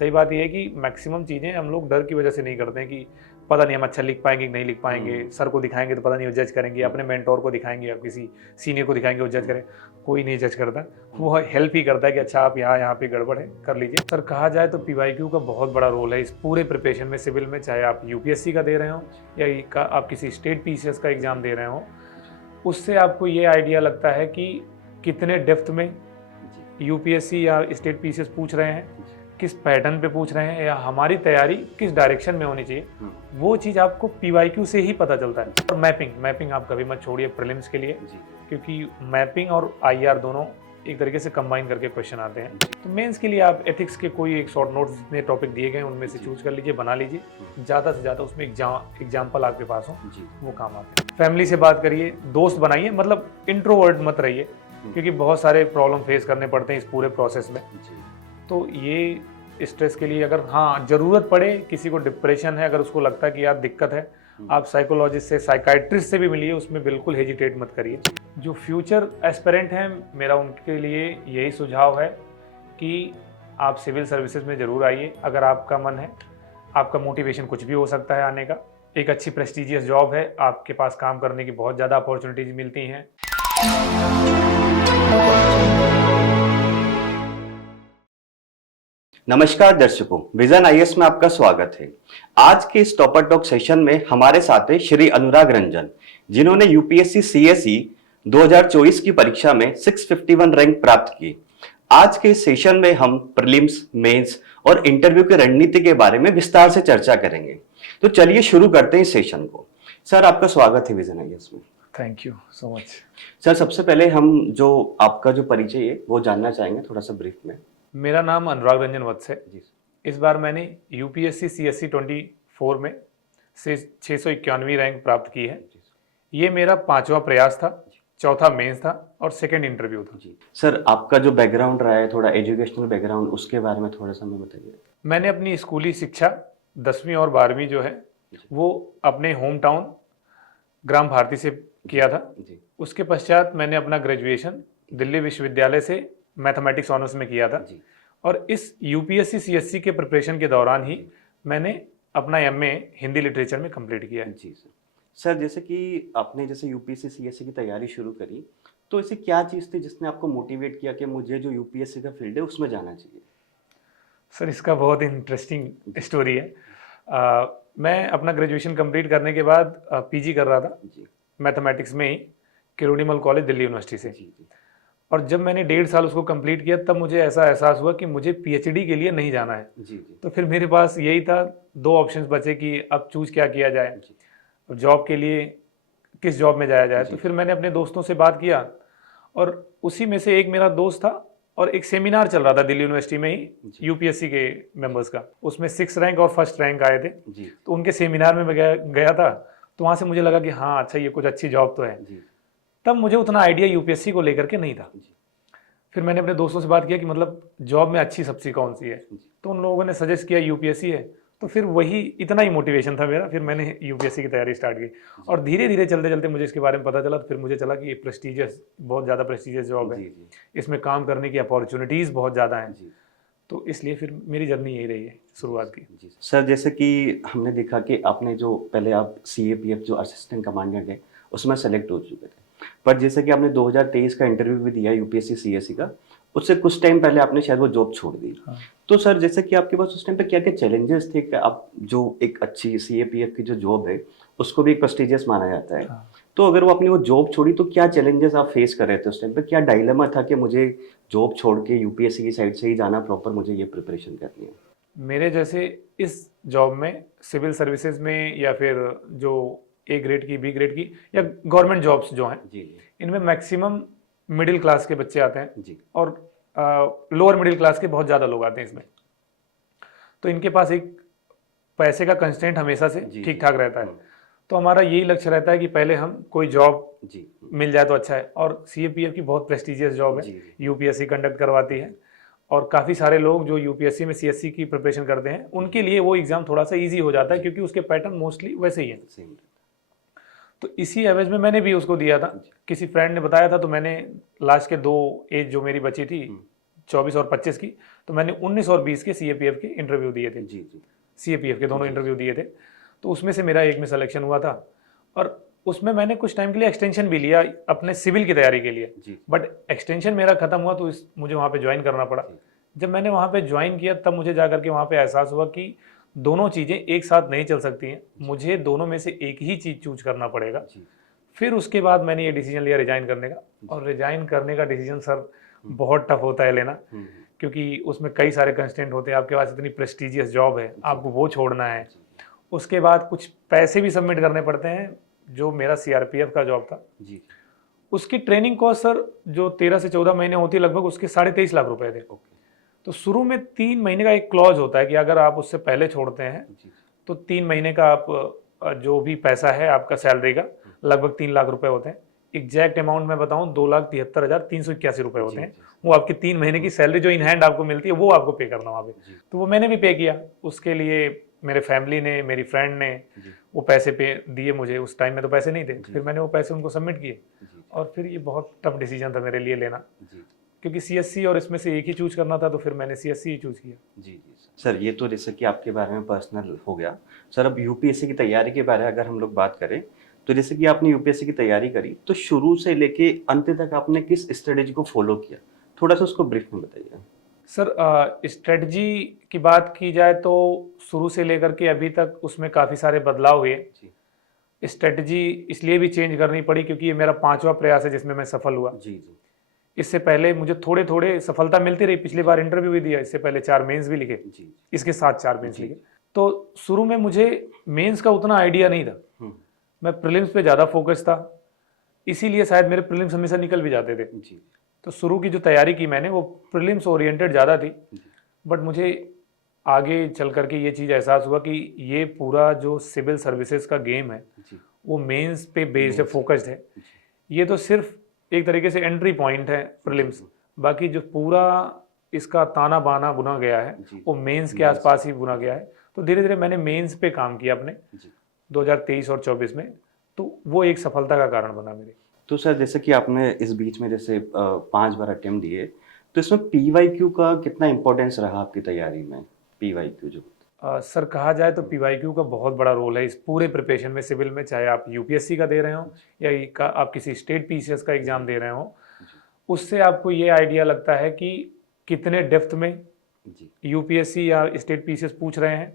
सही बात यह है कि मैक्सिमम चीज़ें हम लोग डर की वजह से नहीं करते हैं कि पता नहीं हम अच्छा लिख पाएंगे कि नहीं लिख पाएंगे, सर को दिखाएंगे तो पता नहीं वो जज करेंगे, अपने मेंटोर को दिखाएंगे या किसी सीनियर को दिखाएंगे वो जज करें। कोई नहीं जज करता, वो हेल्प ही करता है कि अच्छा आप यहाँ पे गड़बड़ है, कर लीजिए। सर कहा जाए तो पीवाईक्यू का बहुत बड़ा रोल है इस पूरे प्रिपरेशन में सिविल में, चाहे आप यूपीएससी का दे रहे हो या आप किसी स्टेट पीसीएस का एग्ज़ाम दे रहे हो। उससे आपको ये आइडिया लगता है कि कितने डेप्थ में यूपीएससी या स्टेट पीसीएस पूछ रहे हैं, किस पैटर्न पे पूछ रहे हैं, या हमारी तैयारी किस डायरेक्शन में होनी चाहिए। वो चीज़ आपको पीवाईक्यू से ही पता चलता है। और मैपिंग आप कभी मत छोड़िए प्रीलिम्स के लिए, क्योंकि मैपिंग और आईआर दोनों एक तरीके से कंबाइन करके क्वेश्चन आते हैं। तो मेंस के लिए आप एथिक्स के कोई एक शॉर्ट नोट्स जितने टॉपिक दिए गए उनमें से चूज कर लीजिए, बना लीजिए। ज़्यादा से ज़्यादा उसमें एग्जाम्पल आपके पास हो, वो काम आते हैं। फैमिली से बात करिए, दोस्त बनाइए, मतलब इंट्रोवर्ट मत रहिए, क्योंकि बहुत सारे प्रॉब्लम फेस करने पड़ते हैं इस पूरे प्रोसेस में। तो ये स्ट्रेस के लिए अगर हाँ ज़रूरत पड़े, किसी को डिप्रेशन है, अगर उसको लगता है कि यार दिक्कत है, आप साइकोलॉजिस्ट से, साइकाइट्रिस्ट से भी मिलिए, उसमें बिल्कुल हेजिटेट मत करिए। जो फ्यूचर एस्पिरेंट हैं, मेरा उनके लिए यही सुझाव है कि आप सिविल सर्विसेज में ज़रूर आइए अगर आपका मन है। आपका मोटिवेशन कुछ भी हो सकता है आने का। एक अच्छी प्रेस्टिजियस जॉब है, आपके पास काम करने की बहुत ज़्यादा अपॉर्चुनिटीज़ मिलती हैं। नमस्कार दर्शकों, विजन आईएएस में आपका स्वागत है। आज के इस टॉपर टॉक सेशन में हमारे साथ है श्री अनुराग रंजन, जिन्होंने यूपीएससी सीएसई 2024 की परीक्षा में 651 रैंक प्राप्त की। आज के इस सेशन में हम प्रीलिम्स, मेंस और इंटरव्यू की रणनीति के बारे में विस्तार से चर्चा करेंगे। तो चलिए शुरू करते हैं इस सेशन को। सर, आपका स्वागत है विजन आईएएस में। Thank you so much. Sir, सबसे पहले हम आपका जो परिचय है वो जानना चाहेंगे थोड़ा सा ब्रीफ में। मेरा नाम अनुराग रंजन वत्स है। इस बार मैंने यूपीएससी सीएसई 24 में से 691वीं रैंक प्राप्त की है। ये मेरा 5वां प्रयास था, चौथा मेंस था और सेकंड इंटरव्यू था। सर, आपका जो बैकग्राउंड रहा है, थोड़ा एजुकेशनल बैकग्राउंड, उसके बारे में थोड़ा सा हमें बताइए। मैंने अपनी स्कूली शिक्षा 10वीं और 12वीं जो है वो अपने होम टाउन ग्राम भारती से किया था। उसके पश्चात मैंने अपना ग्रेजुएशन दिल्ली विश्वविद्यालय से मैथमेटिक्स ऑनर्स में किया था। और इस यूपीएससी सीएससी के प्रिपरेशन के दौरान ही मैंने अपना एमए हिंदी लिटरेचर में कंप्लीट किया है। जी सर, जैसे कि आपने यूपीएससी सीएससी की तैयारी शुरू करी, तो ऐसी क्या चीज़ थी जिसने आपको मोटिवेट किया कि मुझे जो यूपीएससी का फील्ड है उसमें जाना चाहिए? सर, इसका बहुत इंटरेस्टिंग स्टोरी है। मैं अपना ग्रेजुएशन कंप्लीट करने के बाद पीजी कर रहा था मैथमेटिक्स में ही, किरोड़ीमल कॉलेज दिल्ली यूनिवर्सिटी से। और जब मैंने 1.5 साल उसको कंप्लीट किया, तब मुझे ऐसा एहसास हुआ कि मुझे पीएचडी के लिए नहीं जाना है। तो फिर मेरे पास यही था, 2 ऑप्शंस बचे कि अब चूज क्या किया जाए, जॉब के लिए किस जॉब में जाया जाए। तो फिर मैंने अपने दोस्तों से बात किया और उसी में से एक मेरा दोस्त था और एक सेमिनार चल रहा था दिल्ली यूनिवर्सिटी में ही यूपीएससी के मेंबर्स का, उसमें 6 रैंक और 1st रैंक आए थे। तो उनके सेमिनार में मैं गया था, तो वहाँ से मुझे लगा कि हाँ अच्छा, ये कुछ अच्छी जॉब तो है। तब मुझे उतना आइडिया यूपीएससी को लेकर के नहीं था। फिर मैंने अपने दोस्तों से बात किया कि मतलब जॉब में अच्छी सब्जी कौन सी है, तो उन लोगों ने सजेस्ट किया यूपीएससी है। तो फिर वही इतना ही मोटिवेशन था मेरा, फिर मैंने यूपीएससी की तैयारी स्टार्ट की। और धीरे धीरे चलते चलते मुझे इसके बारे में पता चला, तो फिर मुझे चला कि ये प्रेस्टिजियस, बहुत ज़्यादा प्रेस्टिजियस जॉब है, इसमें काम करने की अपॉर्चुनिटीज़ बहुत ज़्यादा हैं। तो इसलिए फिर मेरी जर्नी यही रही है शुरुआत की। सर, जैसे कि हमने देखा कि आपने जो पहले आप CAPF जो असिस्टेंट कमांडेंट है उसमें सेलेक्ट हो चुके थे, पर जैसे कि आपने 2023 का इंटरव्यू भी दिया यूपीएससी सीएससी का, उससे कुछ टाइम पहले आपने शायद वो जॉब छोड़ दी। तो सर, जैसे कि आपके पास उस टाइम पे क्या क्या चैलेंजेस थे कि आप जो एक अच्छी CAPF की जो जॉब है उसको भी एक प्रेस्टिजियस माना जाता है, तो अगर वो अपनी वो जॉब छोड़ी तो क्या चैलेंजेस आप फेस कर रहे थे उस टाइम पे? क्या डायलेमा था कि मुझे जॉब छोड़ के यूपीएससी की साइड से ही जाना, प्रॉपर मुझे ये प्रिपरेशन करनी है? मेरे जैसे इस जॉब में, सिविल सर्विसेज में या फिर जो A ग्रेड की, B ग्रेड की या गवर्नमेंट जॉब्स जो हैं, इनमें मैक्सिमम मिडिल क्लास के बच्चे आते हैं और लोअर मिडिल क्लास के बहुत ज़्यादा लोग आते हैं इसमें। तो इनके पास एक पैसे का कंस्टेंट हमेशा से ठीक ठाक रहता है। तो हमारा यही लक्ष्य रहता है कि पहले हम कोई जॉब मिल जाए तो अच्छा है। और CAPF की बहुत प्रेस्टिजियस जॉब है, यूपीएससी कंडक्ट करवाती है, और काफ़ी सारे लोग जो यूपीएससी में CSC की प्रिपरेशन करते हैं उनके लिए वो एग्ज़ाम थोड़ा सा ईजी हो जाता है, क्योंकि उसके पैटर्न मोस्टली वैसे ही हैं। तो इसी एवज में मैंने भी उसको दिया था, किसी फ्रेंड ने बताया था, तो मैंने लास्ट के 2 एज जो मेरी बची थी 24 और 25 की, तो मैंने 19 और 20 के CAPF के इंटरव्यू दिए थे, जी जी CAPF के दोनों इंटरव्यू दिए थे। तो उसमें से मेरा एक में सिलेक्शन हुआ था और उसमें मैंने कुछ टाइम के लिए एक्सटेंशन भी लिया अपने सिविल की तैयारी के लिए, जी बट एक्सटेंशन मेरा खत्म हुआ तो मुझे वहाँ पे ज्वाइन करना पड़ा। जब मैंने वहाँ पे ज्वाइन किया तब मुझे जा करके वहाँ पे एहसास हुआ कि दोनों चीज़ें एक साथ नहीं चल सकती हैं, मुझे दोनों में से एक ही चीज़ चूज करना पड़ेगा। जी फिर उसके बाद मैंने ये डिसीजन लिया रिजाइन करने का, और रिजाइन करने का डिसीजन सर बहुत टफ होता है लेना, क्योंकि उसमें कई सारे कंस्टेंट होते हैं। आपके पास इतनी प्रेस्टिजियस जॉब है, आपको वो छोड़ना है, उसके बाद कुछ पैसे भी सबमिट करने पड़ते हैं। जो मेरा CRPF का जॉब था जी उसकी ट्रेनिंग कॉस्ट सर जो 13 से 14 महीने होती है लगभग, उसके 23.5 लाख रुपए थे। ओके तो शुरू में 3 महीने का एक क्लॉज होता है कि अगर आप उससे पहले छोड़ते हैं जी तो 3 महीने का आप जो भी पैसा है आपका सैलरी का लगभग 3 लाख रुपए होते हैं। एग्जैक्ट अमाउंट मैं बताऊं 2,73,381 रुपए होते हैं। वो आपकी 3 महीने की सैलरी जो इन हैंड आपको मिलती है वो आपको पे करना वहाँ पे। तो वो मैंने भी पे किया। उसके लिए मेरे फैमिली ने, मेरी फ्रेंड ने वो पैसे पे दिए मुझे। उस टाइम में तो पैसे नहीं थे, फिर मैंने वो पैसे उनको सबमिट किए। और फिर ये बहुत टफ डिसीजन था मेरे लिए लेना, क्योंकि CSC और इसमें से एक ही चूज करना था, तो फिर मैंने CSC ही चूज किया। जी जी सर, ये तो जैसे कि आपके बारे में पर्सनल हो गया। सर अब UPSC की तैयारी के बारे में अगर हम लोग बात करें, तो जैसे कि आपने UPSC की तैयारी करी, तो शुरू से लेके अंत तक आपने किस स्ट्रेटेजी को फॉलो किया, थोड़ा सा उसको ब्रीफ में बताइए। सर स्ट्रेटजी की बात की जाए तो शुरू से लेकर के अभी तक उसमें काफ़ी सारे बदलाव हुए। स्ट्रेटजी इसलिए भी चेंज करनी पड़ी क्योंकि ये मेरा 5वां प्रयास है जिसमें मैं सफल हुआ। जी जी इससे पहले मुझे थोड़े थोड़े सफलता मिलती रही। पिछली बार इंटरव्यू भी दिया, इससे पहले 4 मेंस भी लिखे, जी इसके साथ 4 मेंस लिखे। तो शुरू में मुझे मेंस का उतना आइडिया नहीं था, मैं प्रीलिम्स पे ज़्यादा फोकस था, इसीलिए शायद मेरे प्रीलिम्स हमेशा निकल भी जाते थे। जी तो शुरू की जो तैयारी की मैंने वो प्रीलिम्स ओरिएंटेड ज़्यादा थी, बट मुझे आगे चल करके ये चीज़ एहसास हुआ कि ये पूरा जो सिविल सर्विसेज का गेम है वो मेंस पे बेस्ड है, फोकस्ड है। ये तो सिर्फ एक तरीके से एंट्री पॉइंट है प्रीलिम्स, बाकी जो पूरा इसका ताना बाना बुना गया है वो मेंस के आसपास ही बुना गया है। तो धीरे धीरे मैंने मेंस पे काम किया अपने 2023 और 24 में, तो वो एक सफलता का कारण बना मेरे। तो सर जैसे कि आपने इस बीच में जैसे 5 बार अटेम्प्ट दिए, तो इसमें PYQ का कितना इंपॉर्टेंस रहा आपकी तैयारी में? PYQ जो सर कहा जाए तो PYQ का बहुत बड़ा रोल है इस पूरे प्रिपरेशन में, सिविल में, चाहे आप UPSC का दे रहे हो या आप किसी स्टेट PCS का एग्जाम दे रहे हो, उससे आपको ये आइडिया लगता है कि कितने डेप्थ में UPSC या स्टेट PCS पूछ रहे हैं,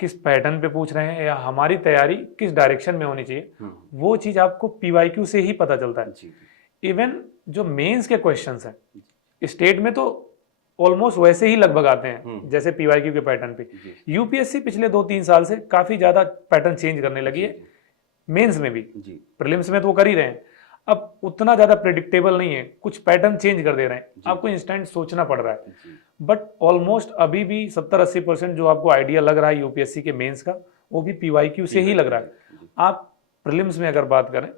किस पैटर्न पे पूछ रहे हैं, या हमारी तैयारी किस डायरेक्शन में होनी चाहिए। वो चीज़ आपको PYQ से ही पता चलता है। इवन जो मेंस के क्वेश्चंस हैं स्टेट में तो ऑलमोस्ट वैसे ही लगभग आते हैं जैसे PYQ के पैटर्न पे। UPSC पिछले 2-3 साल से काफ़ी ज़्यादा पैटर्न चेंज करने लगी है, मेंस में भी। प्रीलिम्स में तो वो कर ही रहे हैं, अब उतना ज़्यादा प्रेडिक्टेबल नहीं है, कुछ पैटर्न चेंज कर दे रहे हैं, आपको इंस्टेंट सोचना पड़ रहा है। बट ऑलमोस्ट अभी भी 70-80% जो आपको आइडिया लग रहा है UPSC के मेंस का, वो भी PYQ से ही लग रहा है। आप प्रीलिम्स में अगर बात करें,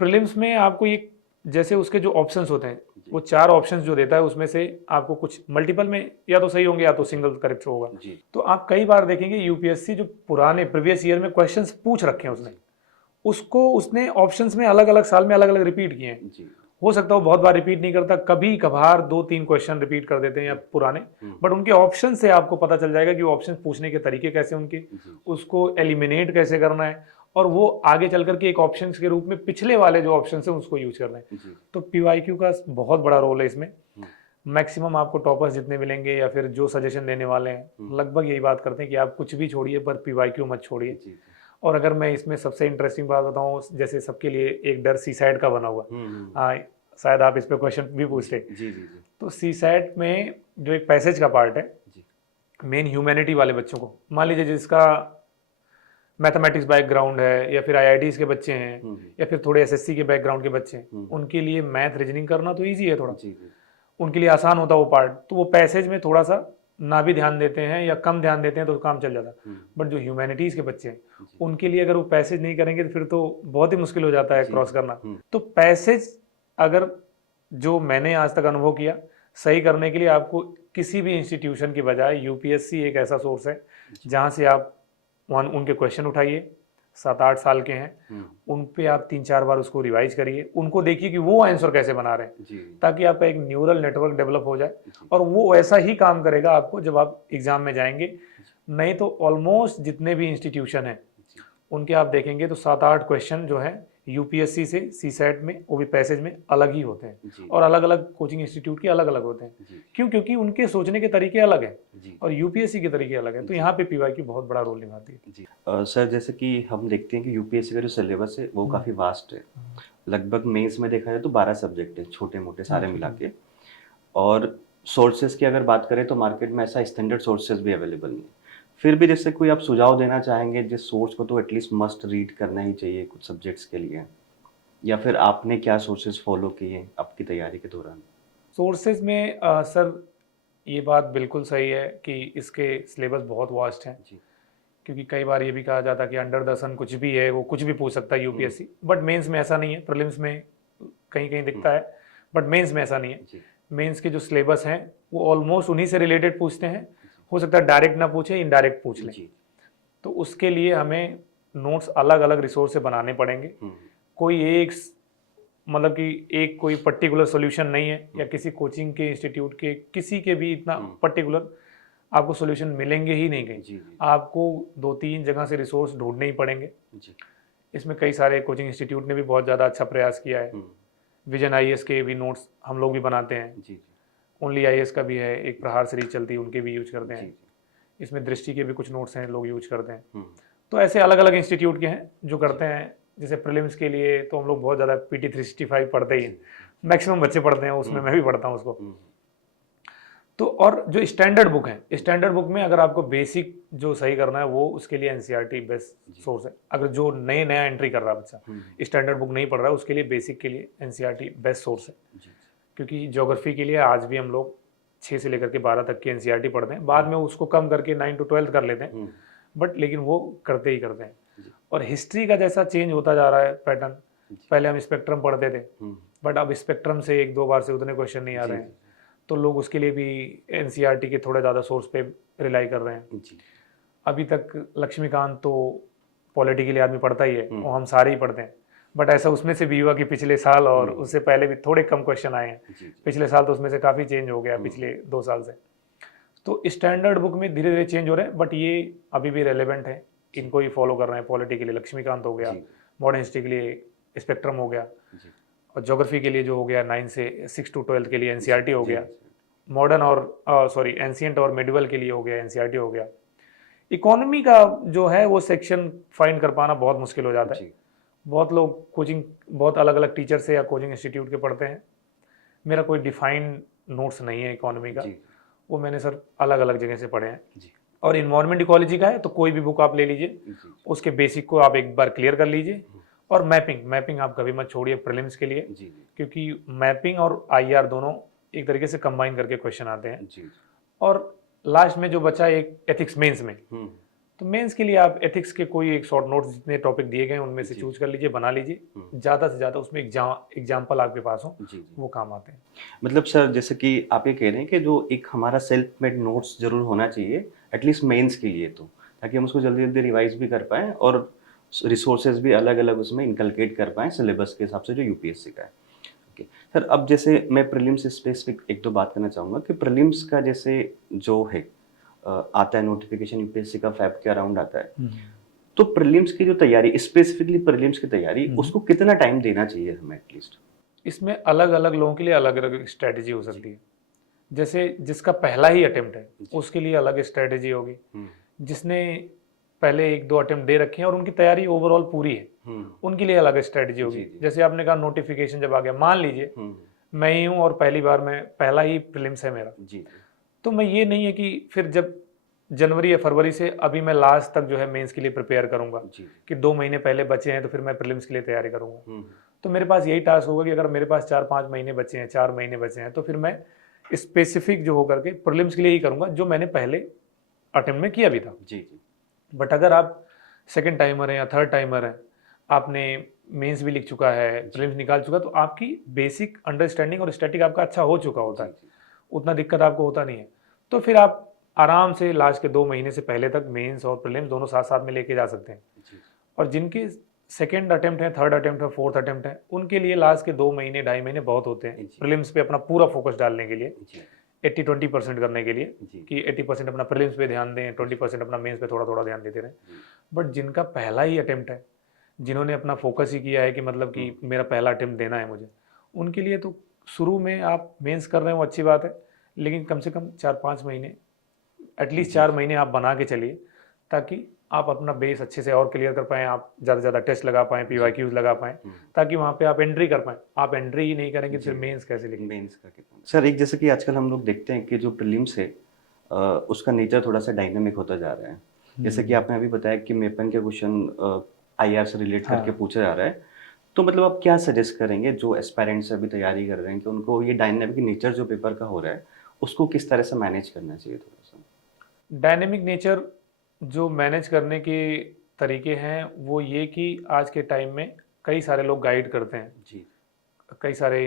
प्रीलिम्स में आपको ये जैसे उसके जो ऑप्शंस होते हैं वो 4 ऑप्शंस जो देता है उसमें से आपको कुछ मल्टीपल में या तो सही होंगे या तो सिंगल करेक्ट होगा। तो आप कई बार देखेंगे UPSC जो पुराने प्रीवियस ईयर में क्वेश्चंस पूछ रखे हैं उसने ऑप्शंस में अलग अलग साल में अलग अलग रिपीट किए हैं। हो सकता है वो बहुत बार रिपीट नहीं करता, कभी कभार 2-3 क्वेश्चन रिपीट कर देते हैं या पुराने, बट उनके ऑप्शन से आपको पता चल जाएगा कि वो ऑप्शन पूछने के तरीके कैसे उनके, उसको एलिमिनेट कैसे करना है, और वो आगे चल करके एक ऑप्शन के रूप में पिछले वाले जो ऑप्शन है उसको यूज कर रहे हैं। तो PYQ का बहुत बड़ा रोल है इसमें। मैक्सिमम आपको टॉपर्स जितने मिलेंगे या फिर जो सजेशन देने वाले हैं लगभग यही बात करते हैं कि आप कुछ भी छोड़िए पर PYQ मत छोड़िए। और अगर मैं इसमें सबसे इंटरेस्टिंग बात बताऊं, जैसे सबके लिए एक डर सीसैट का बना हुआ, शायद आप इस पे क्वेश्चन भी पूछते। तो सीसैट में जो एक पैसेज का पार्ट है, मेन ह्यूमैनिटी वाले बच्चों को, मान लीजिए जिसका मैथमेटिक्स बैकग्राउंड है या फिर IITs के बच्चे हैं या फिर थोड़े SSC के बैकग्राउंड के बच्चे हैं, उनके लिए मैथ रीजनिंग करना तो ईजी है, थोड़ा उनके लिए आसान होता है वो पार्ट। तो वो पैसेज में थोड़ा सा ना भी ध्यान देते हैं या कम ध्यान देते हैं तो काम चल जाता है। बट जो ह्यूमैनिटीज़ के बच्चे हैं उनके लिए अगर वो पैसेज नहीं करेंगे तो फिर तो बहुत ही मुश्किल हो जाता है क्रॉस करना। तो पैसेज अगर जो मैंने आज तक अनुभव किया, सही करने के लिए आपको किसी भी इंस्टीट्यूशन की बजाय UPSC एक ऐसा सोर्स है जहाँ से आप उनके क्वेश्चन उठाइए, 7-8 साल के हैं, उन पे आप 3-4 बार उसको रिवाइज करिए, उनको देखिए कि वो आंसर कैसे बना रहे हैं, जी ताकि आपका एक न्यूरल नेटवर्क डेवलप हो जाए जी और वो ऐसा ही काम करेगा आपको जब आप एग्जाम में जाएंगे। नहीं तो ऑलमोस्ट जितने भी इंस्टीट्यूशन हैं जी उनके आप देखेंगे तो 7-8 क्वेश्चन जो है यूपीएससी से सीसैट में, वो भी पैसेज में अलग ही होते हैं जी और अलग अलग कोचिंग इंस्टीट्यूट के अलग अलग होते हैं। जी क्यों? क्योंकि उनके सोचने के तरीके अलग हैं जी और यूपीएससी के तरीके अलग हैं। तो यहाँ पे पीवाईक्यू बहुत बड़ा रोल निभाती है। जी सर, जैसे कि हम देखते हैं कि यूपीएससी का जो सिलेबस है वो काफ़ी वास्ट है। लगभग मेंस में देखा जाए तो 12 सब्जेक्ट है, छोटे मोटे सारे मिला के। और सोर्सेज की अगर बात करें तो मार्केट में ऐसा स्टैंडर्ड सोर्सेज भी अवेलेबल नहीं है। फिर भी जैसे कोई आप सुझाव देना चाहेंगे जिस सोर्स को तो एटलीस्ट मस्ट रीड करना ही चाहिए कुछ सब्जेक्ट्स के लिए, या फिर आपने क्या सोर्सेज फॉलो किए आपकी तैयारी के दौरान? सोर्सेज में सर ये बात बिल्कुल सही है कि इसके सिलेबस बहुत वास्ट हैं, जी क्योंकि कई बार ये भी कहा जाता है कि अंडर द सन कुछ भी है, वो कुछ भी पूछ सकता है यूपीएससी, बट मेंस में ऐसा नहीं है। प्रीलिम्स में कहीं कहीं दिखता है, बट मेंस में ऐसा नहीं है। जी मेंस के जो सिलेबस हैं वो ऑलमोस्ट उन्हीं से रिलेटेड पूछते हैं। हो सकता है डायरेक्ट ना पूछे, इनडायरेक्ट पूछ लें। जी तो उसके लिए हमें नोट्स अलग अलग रिसोर्स से बनाने पड़ेंगे। कोई एक मतलब कि एक कोई पर्टिकुलर सॉल्यूशन नहीं है, या किसी कोचिंग के इंस्टीट्यूट के किसी के भी इतना पर्टिकुलर आपको सॉल्यूशन मिलेंगे ही नहीं कहीं। जी जी आपको 2-3 जगह से रिसोर्स ढूंढने ही पड़ेंगे। जी इसमें कई सारे कोचिंग इंस्टीट्यूट ने भी बहुत ज़्यादा अच्छा प्रयास किया है। विजन आईएएस के भी नोट्स हम लोग भी बनाते हैं। जी जी ओनली आईएएस का भी है, एक प्रहार सीरीज चलती है, उनके भी यूज करते जी हैं। इसमें दृष्टि के भी कुछ नोट्स हैं, लोग यूज करते हैं। जी तो ऐसे अलग अलग इंस्टीट्यूट के हैं जो करते हैं। जैसे प्रीलिम्स के लिए तो हम लोग बहुत ज़्यादा पीटी 365 पढ़ते ही हैं, मैक्सिमम बच्चे पढ़ते हैं, उसमें मैं भी पढ़ता हूँ उसको। तो और जो स्टैंडर्ड बुक है, स्टैंडर्ड बुक में अगर आपको बेसिक जो सही करना है वो उसके लिए एनसीईआरटी बेस्ट सोर्स है। अगर जो नया एंट्री कर रहा है बच्चा, स्टैंडर्ड बुक नहीं पढ़ रहा है, उसके लिए बेसिक के लिए एनसीईआरटी बेस्ट सोर्स है। जी क्योंकि ज्योग्राफी के लिए आज भी हम लोग 6 से लेकर के 12 तक की एनसीईआरटी पढ़ते हैं, बाद में उसको कम करके 9 to 12 कर लेते हैं, बट लेकिन वो करते ही करते हैं। और हिस्ट्री का जैसा चेंज होता जा रहा है पैटर्न, पहले हम स्पेक्ट्रम पढ़ते थे, बट अब स्पेक्ट्रम से 1-2 बार से उतने क्वेश्चन नहीं आ रहे हैं, तो लोग उसके लिए भी एनसीईआरटी के थोड़े ज़्यादा सोर्स पे रिलाई कर रहे हैं। जी अभी तक लक्ष्मीकांत तो पॉलिटी के लिए आदमी पढ़ता ही है, वो हम सारे ही पढ़ते हैं, बट ऐसा उसमें से भी हुआ कि पिछले साल और उससे पहले भी थोड़े कम क्वेश्चन आए हैं। जी पिछले साल तो उसमें से काफ़ी चेंज हो गया पिछले 2 साल से। तो स्टैंडर्ड बुक में धीरे धीरे चेंज हो रहे हैं, बट ये अभी भी रेलेवेंट है, इनको ही फॉलो कर रहे हैं। पॉलिटी के लिए लक्ष्मीकांत हो गया, मॉडर्न हिस्ट्री के लिए स्पेक्ट्रम हो गया, और ज्योग्राफी के लिए जो हो गया 9 से 6 to 12 के लिए एनसीईआरटी हो गया, मॉडर्न और एंशिएंट और मिडिवल के लिए हो गया एनसीईआरटी हो गया। इकोनॉमी का जो है वो सेक्शन फाइंड कर पाना बहुत मुश्किल हो जाता है। बहुत लोग कोचिंग बहुत अलग अलग टीचर से या कोचिंग इंस्टीट्यूट के पढ़ते हैं। मेरा कोई डिफाइंड नोट्स नहीं है इकोनॉमी का, वो मैंने सर अलग अलग जगह से पढ़े हैं। और इन्वायरमेंट इकोलॉजी का है तो कोई भी बुक आप ले लीजिए, उसके बेसिक को आप एक बार क्लियर कर लीजिए। और मैपिंग आप कभी मत छोड़िए प्रीलिम्स के लिए, क्योंकि मैपिंग और आईआर दोनों एक तरीके से कंबाइन करके क्वेश्चन आते हैं। और लास्ट में जो बचा एक एथिक्स मेंस में, तो मेंस के लिए आप एथिक्स के कोई एक शॉर्ट नोट्स जितने टॉपिक दिए गए उनमें से चूज कर लीजिए, बना लीजिए। ज़्यादा से ज़्यादा उसमें एग्जाम्पल आपके पास हो, वो काम आते हैं। मतलब सर, जैसे कि आप ये कह रहे हैं कि जो एक हमारा सेल्फ मेड नोट्स जरूर होना चाहिए एटलीस्ट मेंस के लिए, तो ताकि हम उसको जल्दी जल्दी रिवाइज भी कर पाएँ और रिसोर्सेज भी अलग अलग उसमें इंकलकेट कर पाएँ सिलेबस के हिसाब से जो यूपीएससी का है। ओके सर, अब जैसे मैं प्रीलिम्स स्पेसिफिक 1-2 बात करना चाहूँगा कि प्रीलिम्स का जैसे जो है आता है नोटिफिकेशन यूपीएससी का फैब के अराउंड आता है, तो प्रीलिम्स की जो तैयारी, स्पेसिफिकली प्रीलिम्स की तैयारी, उसको कितना टाइम देना चाहिए हमें एटलीस्ट? इसमें अलग अलग लोगों के लिए अलग अलग स्ट्रेटेजी हो सकती है। जैसे जिसका पहला ही अटेम्प्ट है उसके लिए अलग स्ट्रेटेजी होगी, जिसने पहले 1-2 अटेम्प्ट दे रखे हैं और उनकी तैयारी ओवरऑल पूरी है, उनके लिए अलग स्ट्रेटेजी होगी। जैसे आपने कहा नोटिफिकेशन जब आ गया, मान लीजिए मैं ही हूँ और पहली बार में पहला ही प्रीलिम्स है मेरा, तो मैं ये नहीं है कि फिर जब जनवरी या फरवरी से अभी मैं लास्ट तक जो है मेंस के लिए प्रिपेयर करूंगा कि 2 महीने पहले बचे हैं तो फिर मैं प्रीलिम्स के लिए तैयारी करूंगा। तो मेरे पास यही टास्क होगा कि अगर मेरे पास 4-5 महीने बचे हैं, 4 महीने बचे हैं, तो फिर मैं स्पेसिफिक जो होकर के प्रीलिम्स के लिए ही करूंगा जो मैंने पहले अटेम्प्ट में किया भी था। बट अगर आप सेकेंड टाइमर हैं या थर्ड टाइमर हैं, आपने मेंस भी लिख चुका है, प्रीलिम्स निकाल चुका, तो आपकी बेसिक अंडरस्टैंडिंग और स्टैटिक आपका अच्छा हो चुका होता है, उतना दिक्कत आपको होता नहीं है। तो फिर आप आराम से लास्ट के 2 महीने से पहले तक मेंस और प्रीलिम्स दोनों साथ साथ में लेके जा सकते हैं। और जिनके सेकेंड अटेम्प्ट है, थर्ड अटेम्प्ट है, फोर्थ अटेम्प्ट है, उनके लिए लास्ट के 2 महीने 2.5 महीने बहुत होते हैं जी। प्रीलिम्स पे अपना पूरा फोकस डालने के लिए, जी 80-20% करने के लिए, जी कि 80% अपना प्रीलिम्स पे ध्यान दें, 20% अपना मेंस पे थोड़ा थोड़ा ध्यान देते रहें। जी बट जिनका पहला ही अटेम्प्ट है, जिन्होंने अपना फोकस ही किया है कि मतलब कि मेरा पहला अटेम्प्ट देना है मुझे, उनके लिए तो शुरू में आप मेंस कर रहे हो अच्छी बात है, लेकिन कम से कम 4-5 महीने, एटलीस्ट 4 महीने आप बना के चलिए, ताकि आप अपना बेस अच्छे से और क्लियर कर पाएँ, आप ज़्यादा से ज़्यादा टेस्ट लगा पाएँ, PYQs लगा पाएँ, ताकि वहाँ पे आप एंट्री कर पाएँ। आप एंट्री ही नहीं करेंगे तो फिर मेंस कैसे लिखेंगे? मेंस का कितना सर, एक जैसे कि आजकल हम लोग देखते हैं कि जो प्रीलिम्स है उसका नेचर थोड़ा सा डायनामिक होता जा रहा है। जैसे कि आपने अभी बताया कि मेपन के क्वेश्चन IR से रिलेट करके पूछा जा रहा है, तो मतलब आप क्या सजेस्ट करेंगे जो एस्पायरेंट्स अभी तैयारी कर रहे हैं कि उनको ये डायनामिक नेचर जो पेपर का हो रहा है उसको किस तरह से मैनेज करना चाहिए थोड़ा सा? डायनेमिक नेचर जो मैनेज करने के तरीके हैं वो ये कि आज के टाइम में कई सारे लोग गाइड करते हैं, जी कई सारे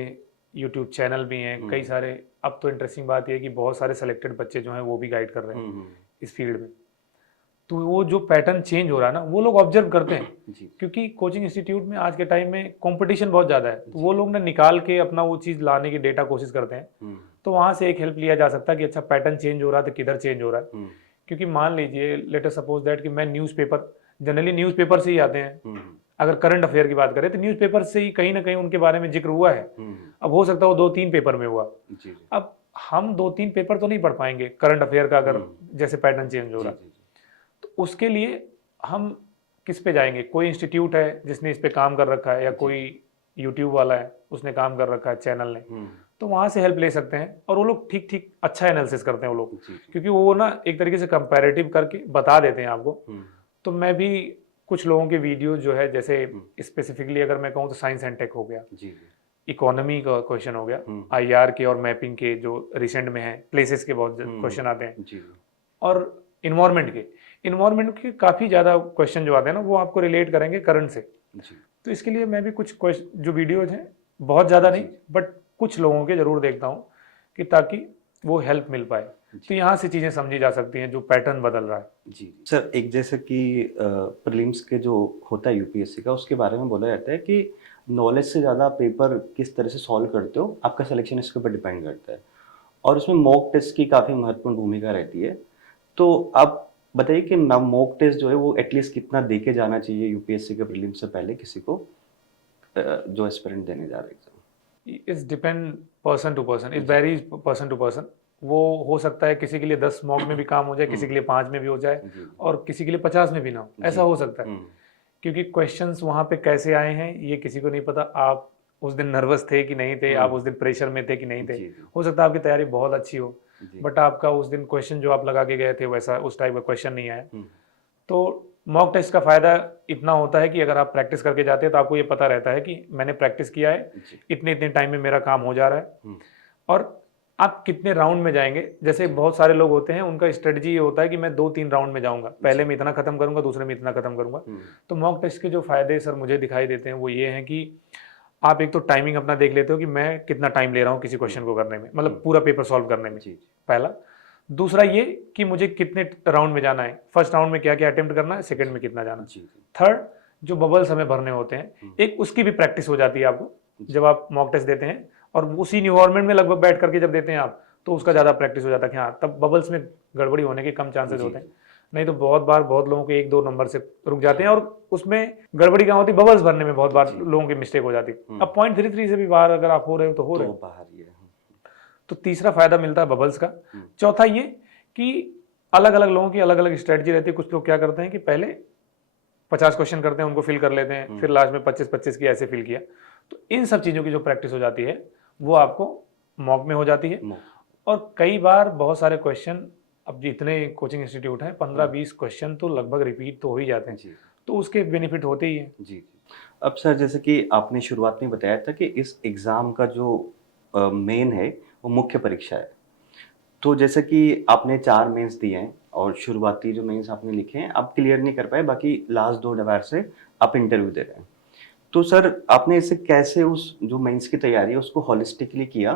यूट्यूब चैनल भी हैं, कई सारे, अब तो इंटरेस्टिंग बात ये है कि बहुत सारे सेलेक्टेड बच्चे जो हैं वो भी गाइड कर रहे हैं इस फील्ड में। तो वो जो पैटर्न चेंज हो रहा है ना, वो लोग ऑब्जर्व करते हैं, जी क्योंकि कोचिंग इंस्टीट्यूट में आज के टाइम में कंपटीशन बहुत ज़्यादा है, तो वो लोग ना निकाल के अपना वो चीज़ लाने की डेटा कोशिश करते हैं। तो वहाँ से एक हेल्प लिया जा सकता है कि अच्छा पैटर्न चेंज हो रहा है तो किधर चेंज हो रहा है। क्योंकि मान लीजिए लेट अस सपोज दैट कि मैं न्यूज़पेपर, जनरली न्यूज़पेपर से ही आते हैं, अगर करंट अफेयर की बात करें तो न्यूज़पेपर से ही कहीं ना कहीं उनके बारे में जिक्र हुआ है। अब हो सकता है वो 2-3 पेपर में हुआ, जी अब हम 2-3 पेपर तो नहीं पढ़ पाएंगे करंट अफेयर का, अगर जैसे पैटर्न चेंज हो रहा है। तो उसके लिए हम किस पे जाएंगे? कोई इंस्टीट्यूट है जिसने इस पे काम कर रखा है, या कोई यूट्यूब वाला है उसने काम कर रखा है, चैनल ने, तो वहाँ से हेल्प ले सकते हैं। और वो लोग ठीक ठीक अच्छा एनालिसिस करते हैं वो लोग, क्योंकि वो ना एक तरीके से कंपैरेटिव करके बता देते हैं आपको। तो मैं भी कुछ लोगों के वीडियो जो है, जैसे स्पेसिफिकली अगर मैं कहूँ तो साइंस एंड टेक हो गया, इकोनॉमी का क्वेश्चन हो गया, IR के और मैपिंग के जो रिसेंट में है, प्लेसेस के बहुत क्वेश्चन आते हैं, और इन्वायरमेंट के काफ़ी ज़्यादा क्वेश्चन जो आते हैं ना, वो आपको रिलेट करेंगे करंट से। तो इसके लिए मैं भी कुछ जो वीडियोज हैं, बहुत ज़्यादा नहीं बट कुछ लोगों के ज़रूर देखता हूँ, कि ताकि वो हेल्प मिल पाए। तो यहाँ से चीज़ें समझी जा सकती हैं जो पैटर्न बदल रहा है। जी सर, एक जैसे कि प्रीलिम्स के जो होता है यूपीएससी का, उसके बारे में बोला जाता है कि नॉलेज से ज़्यादा पेपर किस तरह से सॉल्व करते हो, आपका सिलेक्शन इसके ऊपर डिपेंड करता है, और उसमें मॉक टेस्ट की काफ़ी महत्वपूर्ण भूमिका रहती है। तो आप बताइए कि मॉक टेस्ट जो है वो एटलीस्ट कितना दे के जाना चाहिए यूपीएससी के प्रीलिम्स से पहले किसी को, जो एस्पिरेंट देने जा रहे हैं exam? It's depend person to person, it varies person to person. वो हो सकता है किसी के लिए 10 मॉक में भी काम हो जाए, किसी के लिए 5 में भी हो जाए, और किसी के लिए 50 में भी ना हो, ऐसा हो सकता है। क्योंकि क्वेश्चंस वहाँ पे कैसे आए हैं ये किसी को नहीं पता। आप उस दिन नर्वस थे कि नहीं थे, आप उस दिन प्रेशर में थे कि नहीं थे, हो सकता है आपकी तैयारी बहुत अच्छी हो, बट आपका उस दिन क्वेश्चन जो आप लगा के गए थे वैसा उस टाइप का क्वेश्चन नहीं आया। तो मॉक टेस्ट का फायदा इतना होता है कि अगर आप प्रैक्टिस करके जाते हैं तो आपको ये पता रहता है कि मैंने प्रैक्टिस किया है, इतने इतने टाइम में मेरा काम हो जा रहा है, और आप कितने राउंड में जाएंगे। जैसे बहुत सारे लोग होते हैं, उनका स्ट्रेटजी ये होता है कि मैं 2-3 राउंड में जाऊंगा, पहले में इतना खत्म करूंगा, दूसरे में इतना खत्म करूंगा। तो मॉक टेस्ट के जो फायदे सर मुझे दिखाई देते हैं वो ये हैं कि आप एक तो टाइमिंग अपना देख लेते हो कि मैं कितना टाइम ले रहा हूँ किसी क्वेश्चन को करने में, मतलब पूरा पेपर सॉल्व करने में, पहला। दूसरा ये कि मुझे कितने राउंड में जाना है, फर्स्ट राउंड में क्या क्या अटेम्प्ट करना है, सेकंड में कितना जाना है। थर्ड, जो बबल्स हमें भरने होते हैं, एक उसकी भी प्रैक्टिस हो जाती है आपको जब आप मॉक टेस्ट देते हैं, और उसी इन्वायरमेंट में लगभग बैठ करके जब देते हैं आप, तो उसका ज़्यादा प्रैक्टिस हो जाता है कि हाँ, तब बबल्स में गड़बड़ी होने के कम चांसेस होते हैं। नहीं तो बहुत बार बहुत लोगों के 1-2 नंबर से रुक जाते हैं, और उसमें गड़बड़ी कहाँ होती, बबल्स भरने में बहुत बार लोगों की मिस्टेक हो जाती है। अब 0.33 से भी बाहर अगर आप हो रहे हो तो हो रहे हो, तो तीसरा फायदा मिलता है बबल्स का। चौथा ये कि अलग अलग लोगों की अलग अलग स्ट्रेटजी रहती है। कुछ लोग क्या करते हैं कि पहले 50 क्वेश्चन करते हैं, उनको फिल कर लेते हैं, फिर लास्ट में 25-25 की ऐसे फिल किया। तो इन सब चीज़ों की जो प्रैक्टिस हो जाती है वो आपको मॉक में हो जाती है। और कई बार बहुत सारे क्वेश्चन, अब जितने कोचिंग इंस्टीट्यूट हैं, 15-20 क्वेश्चन तो लगभग रिपीट तो हो ही जाते हैं, तो उसके बेनिफिट होते ही हैं। जी। अब सर, जैसे कि आपने शुरुआत में बताया था कि इस एग्ज़ाम का जो मेन है वो मुख्य परीक्षा है, तो जैसे कि आपने 4 मेंस दिए हैं और शुरुआती जो मेंस आपने लिखे हैं आप क्लियर नहीं कर पाए, बाकी लास्ट 2 बार से आप इंटरव्यू दे रहे हैं। तो सर, आपने इसे कैसे उस जो मेंस की तैयारी है उसको होलिस्टिकली किया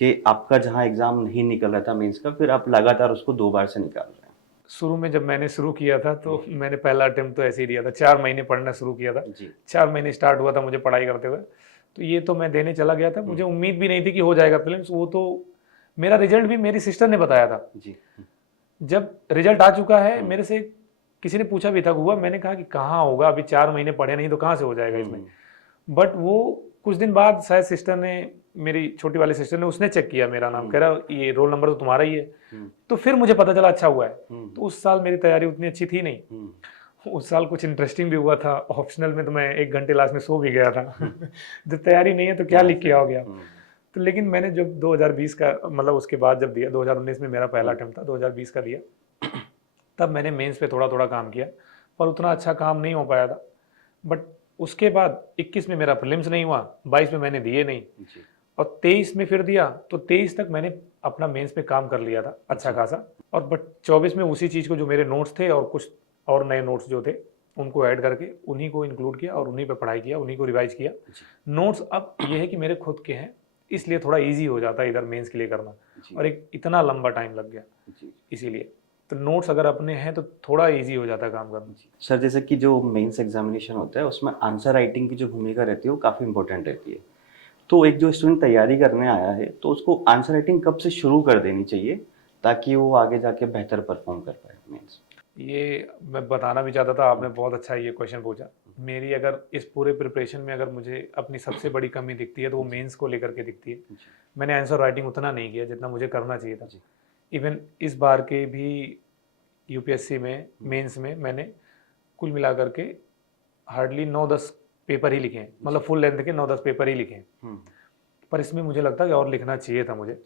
कि आपका जहां एग्जाम नहीं निकल रहा था मेंस का, फिर आप लगातार उसको 2 बार से निकाल रहे हैं? शुरू में जब मैंने शुरू किया था तो मैंने पहला अटेम्प्ट तो ऐसे ही दिया था, 4 महीने पढ़ना शुरू किया था, जी 4 महीने स्टार्ट हुआ था मुझे पढ़ाई करते हुए, तो ये तो मैं देने चला गया था, मुझे उम्मीद भी नहीं थी कि हो जाएगा प्रीलिम्स, वो तो मेरा रिजल्ट भी मेरी सिस्टर ने बताया था। जी जब रिजल्ट आ चुका है मेरे से किसी ने पूछा भी था हुआ, मैंने कहा कि कहाँ होगा, अभी 4 महीने पढ़े नहीं तो कहाँ से हो जाएगा इसमें। बट वो कुछ दिन बाद शायद सिस्टर ने, मेरी छोटी वाली सिस्टर ने, उसने चेक किया मेरा नाम, कह रहा ये रोल नंबर तो तुम्हारा ही है। तो फिर मुझे पता चला अच्छा हुआ है। तो उस साल मेरी तैयारी उतनी अच्छी थी नहीं, उस साल कुछ इंटरेस्टिंग भी हुआ था, ऑप्शनल में तो मैं 1 घंटे लास्ट में सो भी गया था। जब तैयारी नहीं है तो क्या लिख के आओ गया। तो लेकिन मैंने जब 2020 का मतलब उसके बाद जब दिया, 2019 में मेरा पहला अटेम्प्ट था, 2020 का दिया, तब मैंने मेंस पे थोड़ा थोड़ा काम किया, पर उतना अच्छा काम नहीं हो पाया था। बट उसके बाद 21 में मेरा प्रीलिम्स नहीं हुआ, 22 में मैंने दिए नहीं, और 23 में फिर दिया, तो 23 तक मैंने अपना मेंस पे काम कर लिया था अच्छा खासा। और बट 24 में उसी चीज़ को, जो मेरे नोट्स थे और कुछ और नए नोट्स जो थे उनको ऐड करके उन्हीं को इंक्लूड किया और उन्हीं पे पढ़ाई किया, उन्हीं को रिवाइज किया। नोट्स अब ये है कि मेरे खुद के हैं, इसलिए थोड़ा इजी हो जाता है इधर मेंस के लिए करना, और एक इतना लंबा टाइम लग गया इसीलिए। तो नोट्स अगर अपने हैं तो थोड़ा इजी हो जाता है काम करना। सर जैसे कि जो मेंस एग्जामिनेशन होता है उसमें आंसर राइटिंग की जो भूमिका रहती है वो काफ़ी इंपॉर्टेंट रहती है। तो एक जो स्टूडेंट तैयारी करने आया है तो उसको आंसर राइटिंग कब से शुरू कर देनी चाहिए ताकि वो आगे जाके बेहतर परफॉर्म कर पाए मेंस? ये मैं बताना भी चाहता था, आपने बहुत अच्छा ये क्वेश्चन पूछा। मेरी अगर इस पूरे प्रिपरेशन में अगर मुझे अपनी सबसे बड़ी कमी दिखती है तो वो मेंस को लेकर के दिखती है। मैंने आंसर राइटिंग उतना नहीं किया जितना मुझे करना चाहिए था। इवन इस बार के भी यूपीएससी में मेंस में मैंने कुल मिलाकर के हार्डली 9-10 पेपर ही लिखे हैं, मतलब फुल लेंथ के 9-10 पेपर ही लिखे हैं। पर इसमें मुझे लगता है कि और लिखना चाहिए था मुझे,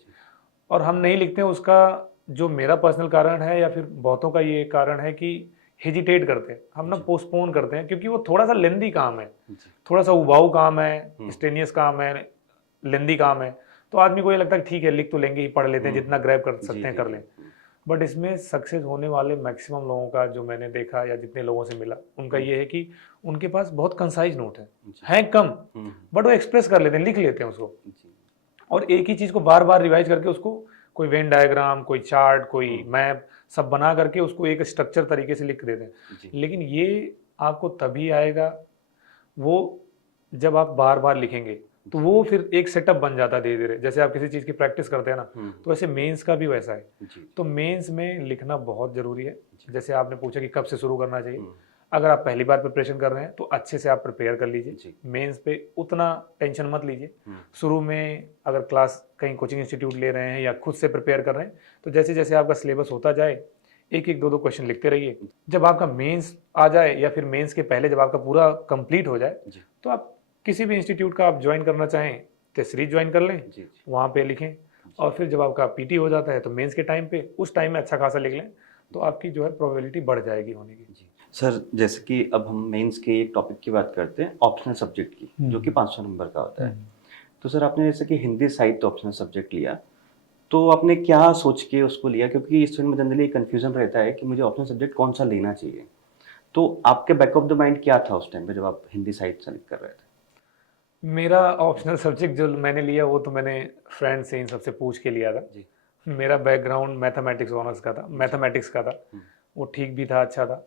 और हम नहीं लिखते हैं। उसका जो मेरा पर्सनल कारण है या फिर बहुतों का ये कारण है कि हेजिटेट करते हैं हम ना, पोस्टपोन करते हैं, क्योंकि वो थोड़ा सा लेंदी काम है, थोड़ा सा उबाऊ काम है, स्टेनियस काम है, लेंदी काम है। तो आदमी को ये लगता है कि ठीक है लिख तो लेंगे ही, पढ़ लेते हैं, जितना ग्रैब कर सकते हैं कर लें। बट इसमें सक्सेस होने वाले मैक्सिमम लोगों का जो मैंने देखा या जितने लोगों से मिला, उनका ये है कि उनके पास बहुत कंसाइज नोट है कम, बट वो एक्सप्रेस कर लेते हैं, लिख लेते हैं उसको, और एक ही चीज़ को बार बार रिवाइज करके उसको कोई वेन डायग्राम, कोई चार्ट, कोई मैप सब बना करके उसको एक स्ट्रक्चर तरीके से लिख देते हैं। लेकिन ये आपको तभी आएगा वो जब आप बार बार लिखेंगे, तो वो फिर एक सेटअप बन जाता है धीरे धीरे। जैसे आप किसी चीज़ की प्रैक्टिस करते हैं ना, तो वैसे मेंस का भी वैसा है। तो मेंस में लिखना बहुत ज़रूरी है। जैसे आपने पूछा कि कब से शुरू करना चाहिए, अगर आप पहली बार प्रिपरेशन कर रहे हैं तो अच्छे से आप प्रिपेयर कर लीजिए, मेंस पे उतना टेंशन मत लीजिए। शुरू में अगर क्लास कहीं कोचिंग इंस्टीट्यूट ले रहे हैं या खुद से प्रिपेयर कर रहे हैं, तो जैसे जैसे आपका सिलेबस होता जाए एक एक दो दो क्वेश्चन लिखते रहिए। जब आपका मेंस आ जाए या फिर मेंस के पहले जब आपका पूरा कंप्लीट हो जाए, तो आप किसी भी इंस्टीट्यूट का आप ज्वाइन करना चाहें तो सीरीज ज्वाइन कर लें, वहाँ पे लिखें, और फिर जब आपका पीटी हो जाता है तो मेंस के टाइम पे उस टाइम में अच्छा खासा लिख लें, तो आपकी जो है प्रोबेबिलिटी बढ़ जाएगी होने की। सर जैसे कि अब हम मेंस के एक टॉपिक की बात करते हैं, ऑप्शनल सब्जेक्ट की, जो कि 500 नंबर का होता है। तो सर आपने जैसे कि हिंदी साहित्य ऑप्शनल सब्जेक्ट लिया, तो आपने क्या सोच के उसको लिया? क्योंकि स्टूडेंट में जनरली कन्फ्यूजन रहता है कि मुझे ऑप्शनल सब्जेक्ट कौन सा लेना चाहिए। तो आपके बैक ऑफ द माइंड क्या था उस टाइम पे जब आप हिंदी साहित्य सेलेक्ट कर रहे थे? मेरा ऑप्शनल सब्जेक्ट जो मैंने लिया वो तो मैंने फ्रेंड से इन सबसे पूछ के लिया था। मेरा बैकग्राउंड मैथमेटिक्स ऑनर्स का था, मैथमेटिक्स का था, वो ठीक भी था, अच्छा था।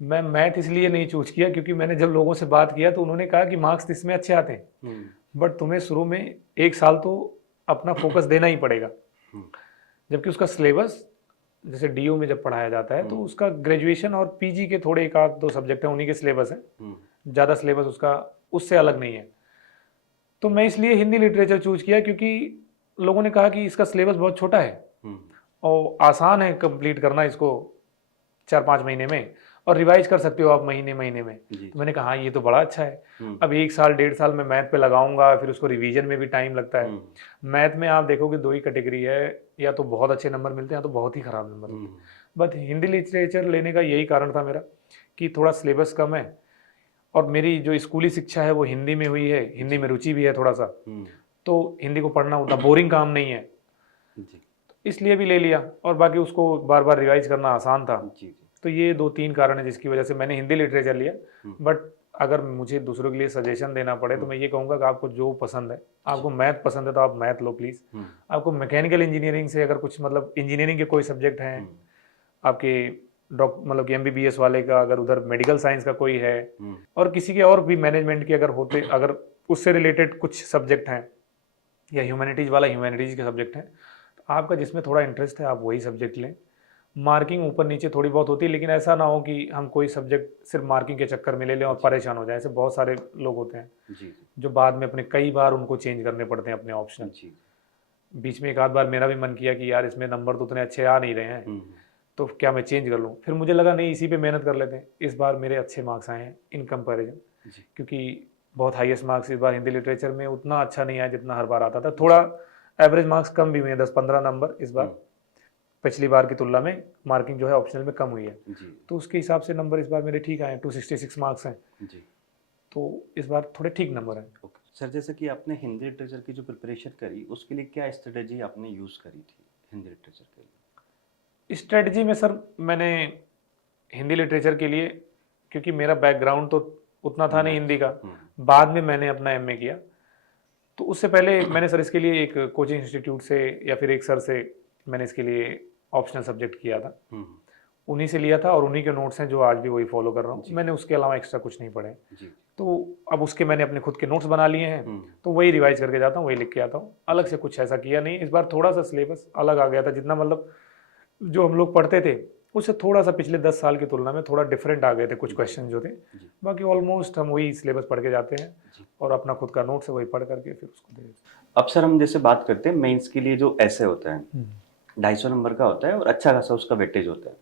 मैं मैथ इसलिए नहीं चूज किया क्योंकि मैंने जब लोगों से बात किया तो उन्होंने कहा कि मार्क्स इसमें अच्छे आते हैं, बट तुम्हें शुरू में 1 साल तो अपना फोकस देना ही पड़ेगा। जबकि उसका सिलेबस जैसे डीयू में जब पढ़ाया जाता है तो उसका ग्रेजुएशन और पीजी के थोड़े 1-2 सब्जेक्ट हैं, उन्हीं के सिलेबस है, ज़्यादा सिलेबस उसका उससे अलग नहीं है। तो मैं इसलिए हिंदी लिटरेचर चूज किया क्योंकि लोगों ने कहा कि इसका सिलेबस बहुत छोटा है और आसान है कंप्लीट करना इसको 4-5 महीने में, और रिवाइज कर सकते हो आप महीने महीने में। तो मैंने कहा हाँ ये तो बड़ा अच्छा है। अब 1 साल 1.5 साल मैं मैथ पे लगाऊंगा, फिर उसको रिवीजन में भी टाइम लगता है। मैथ में आप देखोगे 2 ही कैटेगरी है, या तो बहुत अच्छे नंबर मिलते हैं या तो बहुत ही खराब नंबर मिलते हैं। बट हिंदी लिटरेचर लेने का यही कारण था मेरा कि थोड़ा सिलेबस कम है, और मेरी जो स्कूली शिक्षा है वो हिंदी में हुई है, हिंदी में रुचि भी है थोड़ा सा, तो हिंदी को पढ़ना उतना बोरिंग काम नहीं है, इसलिए भी ले लिया। और बाकी उसको बार बार रिवाइज करना आसान था। तो ये 2-3 कारण है जिसकी वजह से मैंने हिंदी लिटरेचर लिया। बट अगर मुझे दूसरों के लिए सजेशन देना पड़े तो मैं ये कहूँगा कि आपको जो पसंद है, आपको मैथ पसंद है तो आप मैथ लो प्लीज़। आपको मैकेनिकल इंजीनियरिंग से अगर कुछ मतलब इंजीनियरिंग के कोई सब्जेक्ट हैं आपके मतलब कि एमबीबीएस वाले का, अगर उधर मेडिकल साइंस का कोई है, हम्म, और किसी के और भी मैनेजमेंट के अगर होते, अगर उससे रिलेटेड कुछ सब्जेक्ट हैं, या ह्यूमैनिटीज़ वाला ह्यूमैनिटीज़ के सब्जेक्ट हैं, तो आपका जिसमें थोड़ा इंटरेस्ट है आप वही सब्जेक्ट लें। मार्किंग ऊपर नीचे थोड़ी बहुत होती है, लेकिन ऐसा ना हो कि हम कोई सब्जेक्ट सिर्फ मार्किंग के चक्कर में ले लें और परेशान हो जाए। ऐसे बहुत सारे लोग होते हैं जी जो बाद में अपने कई बार उनको चेंज करने पड़ते हैं अपने ऑप्शन। जी। बीच में एक आध बार मेरा भी मन किया कि यार इसमें नंबर तो उतने अच्छे आ नहीं रहे हैं, हम्म, तो क्या मैं चेंज कर लूँ। फिर मुझे लगा नहीं, इसी पे मेहनत कर लेते हैं। इस बार मेरे अच्छे मार्क्स आए हैं इन कंपैरिजन, जी क्योंकि बहुत हाईएस्ट मार्क्स इस बार हिंदी लिटरेचर में उतना अच्छा नहीं आया जितना हर बार आता था। थोड़ा एवरेज मार्क्स कम भी हुए हैं, 10-15 नंबर इस बार पिछली बार की तुलना में मार्किंग जो है ऑप्शनल में कम हुई है, जी तो उसके हिसाब से नंबर इस बार मेरे ठीक आए हैं। 266 मार्क्स हैं, जी। तो इस बार थोड़े ठीक नंबर हैं। ओके सर, जैसे कि आपने हिंदी लिटरेचर की जो प्रिपरेशन करी उसके लिए क्या स्ट्रेटेजी आपने यूज़ करी थी हिंदी लिटरेचर के लिए? स्ट्रेटजी में सर मैंने हिंदी लिटरेचर के लिए, क्योंकि मेरा बैकग्राउंड तो उतना था नहीं हिंदी का, बाद में मैंने अपना एमए किया, तो उससे पहले मैंने सर इसके लिए एक कोचिंग इंस्टीट्यूट से या फिर एक सर से मैंने इसके लिए ऑप्शनल सब्जेक्ट किया था, उन्हीं से लिया था, और उन्हीं के नोट्स हैं जो आज भी वही फॉलो कर रहा हूँ। मैंने उसके अलावा एक्स्ट्रा कुछ नहीं पढ़े, जी तो अब उसके मैंने अपने खुद के नोट्स बना लिए हैं, तो वही रिवाइज करके जाता हूँ, वही लिख के आता हूँ। अलग से कुछ ऐसा किया नहीं। इस बार थोड़ा सा सिलेबस अलग आ गया था, जितना मतलब जो हम लोग पढ़ते थे उससे थोड़ा सा पिछले 10 साल की तुलना में थोड़ा डिफरेंट आ गए थे कुछ क्वेश्चन जो थे। बाकी ऑलमोस्ट हम वही सिलेबस पढ़ के जाते हैं, और अपना खुद का नोट्स है वही पढ़ करके फिर उसको दे देते हैं। अब सर हम जैसे बात करते हैं मेंस के लिए जो ऐसे होता है 250 नंबर का होता है और अच्छा खासा उसका वेटेज होता है।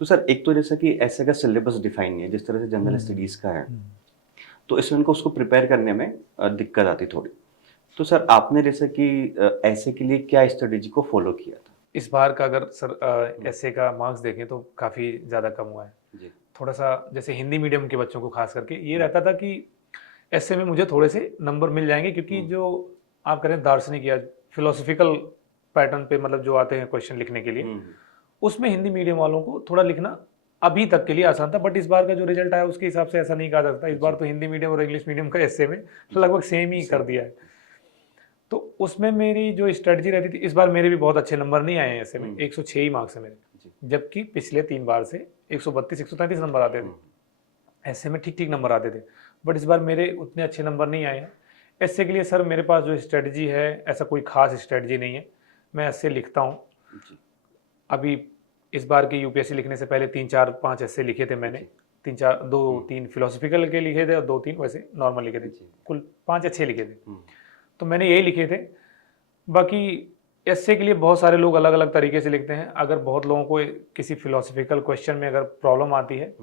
तो सर एक तो जैसे कि ऐसे का सिलेबस डिफाइन नहीं है जिस तरह से जनरल स्टडीज़ का है, तो इसमें उनको उसको प्रिपेयर करने में दिक्कत आती थोड़ी। तो सर आपने जैसे कि ऐसे के लिए क्या स्ट्रेटेजी को फॉलो किया था? इस बार का अगर सर ऐसे का मार्क्स देखें तो काफ़ी ज़्यादा कम हुआ है। जी थोड़ा सा जैसे हिंदी मीडियम के बच्चों को खास करके ये रहता था कि ऐसे में मुझे थोड़े से नंबर मिल जाएंगे, क्योंकि जो आप करें दार्शनिक या फिलोसफिकल पैटर्न पे मतलब जो आते हैं क्वेश्चन लिखने के लिए, उसमें हिंदी मीडियम वालों को थोड़ा लिखना अभी तक के लिए आसान था। बट इस बार का जो रिजल्ट आया उसके हिसाब से ऐसा नहीं कहा जा सकता। इस बार तो हिंदी मीडियम और इंग्लिश मीडियम का ऐसे में लगभग सेम ही कर दिया है। तो उसमें मेरी जो स्ट्रेटजी रहती थी, इस बार मेरे भी बहुत अच्छे नंबर नहीं आए हैं ऐसे में, 106 ही मार्क्स है मेरे, जबकि पिछले 3 बार से 132-133 नंबर आते थे। ऐसे में ठीक ठीक नंबर आते थे, बट इस बार मेरे उतने अच्छे नंबर नहीं आए हैं। ऐसे के लिए सर मेरे पास जो स्ट्रेटजी है, ऐसा कोई खास स्ट्रेटजी नहीं है, मैं ऐसे लिखता हूँ। अभी इस बार की यूपीएससी लिखने से पहले 3-4-5 ऐसे लिखे थे मैंने, 2-3 फिलोसफिकल के लिखे थे और 2-3 वैसे नॉर्मल लिखे थे, कुल 5 या 6 लिखे थे, तो मैंने यही लिखे थे। बाकी एस्से के लिए बहुत सारे लोग अलग अलग तरीके से लिखते हैं। अगर बहुत लोगों को किसी फिलोसफिकल क्वेश्चन में अगर प्रॉब्लम आती है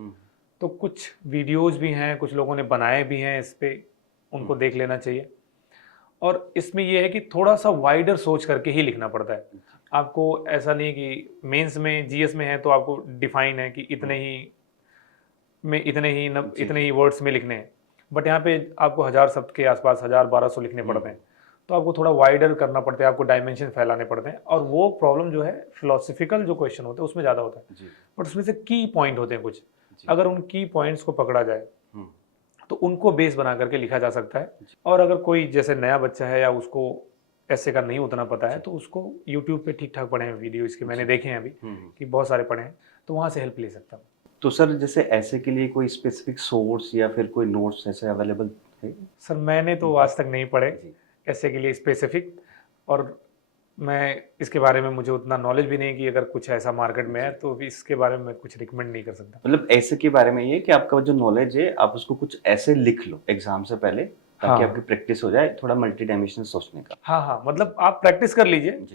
तो कुछ वीडियोस भी हैं, कुछ लोगों ने बनाए भी हैं इस पे, उनको देख लेना चाहिए। और इसमें यह है कि थोड़ा सा वाइडर सोच करके ही लिखना पड़ता है। आपको ऐसा नहीं कि मेंस में जीएस में है तो आपको डिफाइन है कि इतने ही वर्ड्स में लिखने हैं, बट यहाँ पे आपको 1000 शब्द के आसपास 1000-1200 लिखने पड़ते हैं, तो आपको थोड़ा वाइडर करना पड़ता है, आपको डायमेंशन फैलाने पड़ते हैं। और वो प्रॉब्लम जो है फिलोसफिकल जो क्वेश्चन होते हैं उसमें ज़्यादा होता है, बट उसमें से की पॉइंट होते हैं कुछ, अगर उन की पॉइंट्स को पकड़ा जाए तो उनको बेस बना करके लिखा जा सकता है। और अगर कोई जैसे नया बच्चा है या उसको ऐसे का नहीं उतना पता है, तो उसको यूट्यूब पे ठीक ठाक पढ़े हैं वीडियो इसके, मैंने देखे हैं अभी कि बहुत सारे पढ़े हैं, तो वहाँ से हेल्प ले सकता हूँ। तो सर जैसे ऐसे के लिए कोई स्पेसिफिक सोर्स या फिर कोई नोट्स ऐसे अवेलेबल है? सर मैंने तो आज तक नहीं पढ़े ऐसे के लिए स्पेसिफिक, और मैं इसके बारे में मुझे उतना नॉलेज भी नहीं कि अगर कुछ ऐसा मार्केट में है तो इसके बारे में मैं कुछ रिकमेंड नहीं कर सकता। मतलब ऐसे के बारे में ये कि आपका जो नॉलेज है आप उसको कुछ ऐसे लिख लो एग्जाम से पहले, ताकि आपकी प्रैक्टिस हो जाए थोड़ा मल्टी डायमेंशनल सोचने का। हाँ, मतलब आप प्रैक्टिस कर लीजिए,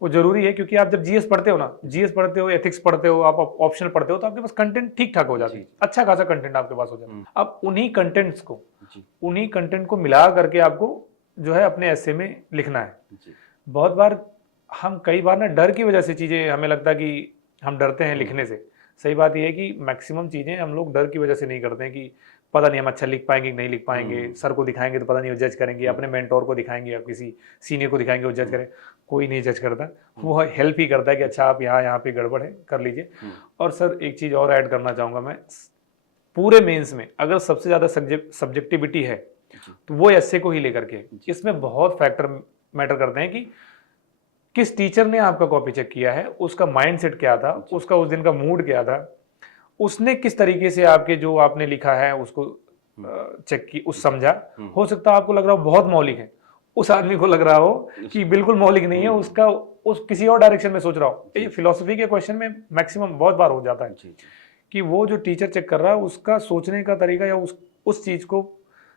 वो जरूरी है, क्योंकि आप जब जीएस पढ़ते हो ना, जीएस पढ़ते हो, एथिक्स पढ़ते हो, आप ऑप्शनल पढ़ते हो, तो आपके पास कंटेंट ठीक ठाक हो जाती है, अच्छा खासा कंटेंट आपके पास हो जाता है। अब उन्हीं कंटेंट को मिला करके आपको जो है अपने ऐसे में लिखना है। बहुत बार हम कई बार ना डर की वजह से चीजें, हमें लगता है कि हम डरते हैं लिखने से। सही बात यह है कि मैक्सिमम चीजें हम लोग डर की वजह से नहीं करते हैं कि पता नहीं हम अच्छा लिख पाएंगे कि नहीं लिख पाएंगे, सर को दिखाएंगे तो पता नहीं वो जज करेंगे, अपने मेंटोर को दिखाएंगे या किसी सीनियर को दिखाएंगे वो जज करें। कोई नहीं जज करता, वो हेल्प ही करता है कि अच्छा आप यहाँ पे गड़बड़ है, कर लीजिए। और सर एक चीज़ और ऐड करना चाहूँगा मैं, पूरे मेंस में अगर सबसे ज़्यादा सब्जेक्टिविटी है तो वो एस्से को ही लेकर के, इसमें बहुत फैक्टर मैटर करते हैं कि किस टीचर ने आपका कॉपी चेक किया है, उसका माइंडसेट क्या था, उसका उस दिन का मूड क्या था, उसने किस तरीके से आपके जो आपने लिखा है उसको चेक की, उस समझा। हो सकता है आपको लग रहा हो बहुत मौलिक है, उस आदमी को लग रहा हो कि बिल्कुल मौलिक नहीं है, उसका उस किसी और डायरेक्शन में सोच रहा हो। ये फिलोसफी के क्वेश्चन में मैक्सिमम बहुत बार हो जाता है कि वो जो टीचर चेक कर रहा है उसका सोचने का तरीका या उस चीज को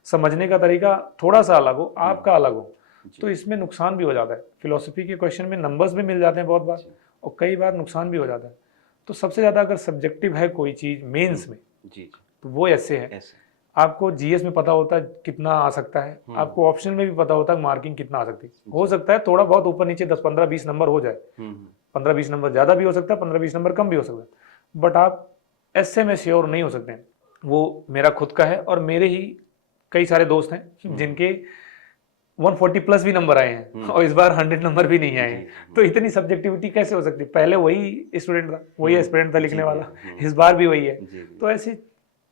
समझने का तरीका थोड़ा सा अलग हो, आपका अलग हो, तो इसमें नुकसान भी हो जाता है। फिलोसफी के क्वेश्चन में नंबर्स भी मिल जाते हैं बहुत बार, और कई बार नुकसान भी हो जाता है। तो सबसे ज्यादा अगर सब्जेक्टिव है कोई चीज मेंस में, तो वो ऐसे है। आपको जीएस में पता होता है कितना आ सकता है, आपको ऑप्शन में भी पता होता है मार्किंग कितना आ सकती है। हो सकता है थोड़ा बहुत ऊपर नीचे 10 15 20 नंबर हो जाए, 15 20 नंबर ज्यादा भी हो सकता है, 15 20 नंबर कम भी हो सकता है, बट आप ऐसे में श्योर नहीं हो सकते हैं। वो मेरा खुद का है, और मेरे ही कई सारे दोस्त हैं जिनके 140 प्लस भी नंबर आए हैं और इस बार 100 नंबर भी नहीं आए हैं। तो इतनी सब्जेक्टिविटी कैसे हो सकती है? पहले वही स्टूडेंट था, वही एस्पिरेंट था लिखने वाला, इस बार भी वही है। तो ऐसे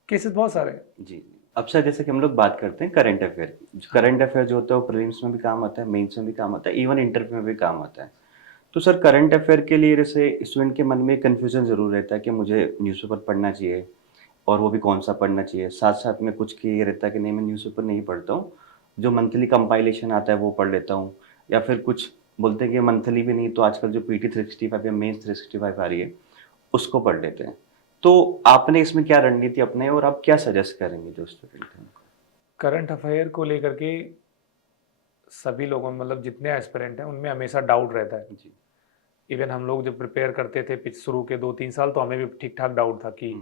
केसेस बहुत सारे हैं जी। अब सर जैसे कि हम लोग बात करते हैं करंट अफेयर की, करंट अफेयर जो होता है वो प्रीलिम्स में भी काम आता है, मेंस में भी काम आता है, इवन इंटरव्यू में भी काम आता है। तो सर करंट अफेयर के लिए जैसे स्टूडेंट के मन में कन्फ्यूजन जरूर रहता है कि मुझे न्यूज़पेपर पढ़ना चाहिए, और वो भी कौन सा पढ़ना चाहिए। साथ साथ में कुछ के ये रहता है कि नहीं, मैं न्यूज़पेपर नहीं पढ़ता हूँ, जो मंथली कंपाइलेशन आता है वो पढ़ लेता हूँ, या फिर कुछ बोलते हैं कि मंथली भी नहीं तो आजकल जो PT 365 या मेंस 365 आ रही है उसको पढ़ लेते हैं। तो आपने इसमें क्या रणनीति अपनाई और आप क्या सजेस्ट करेंगे जो स्टूडेंट हैं? करंट अफेयर को लेकर के सभी लोगों में, मतलब जितने एस्पिरेंट हैं उनमें हमेशा डाउट रहता है जी। इवन हम लोग जब प्रिपेयर करते थे शुरू के 2-3 साल, तो हमें भी ठीक ठाक डाउट था कि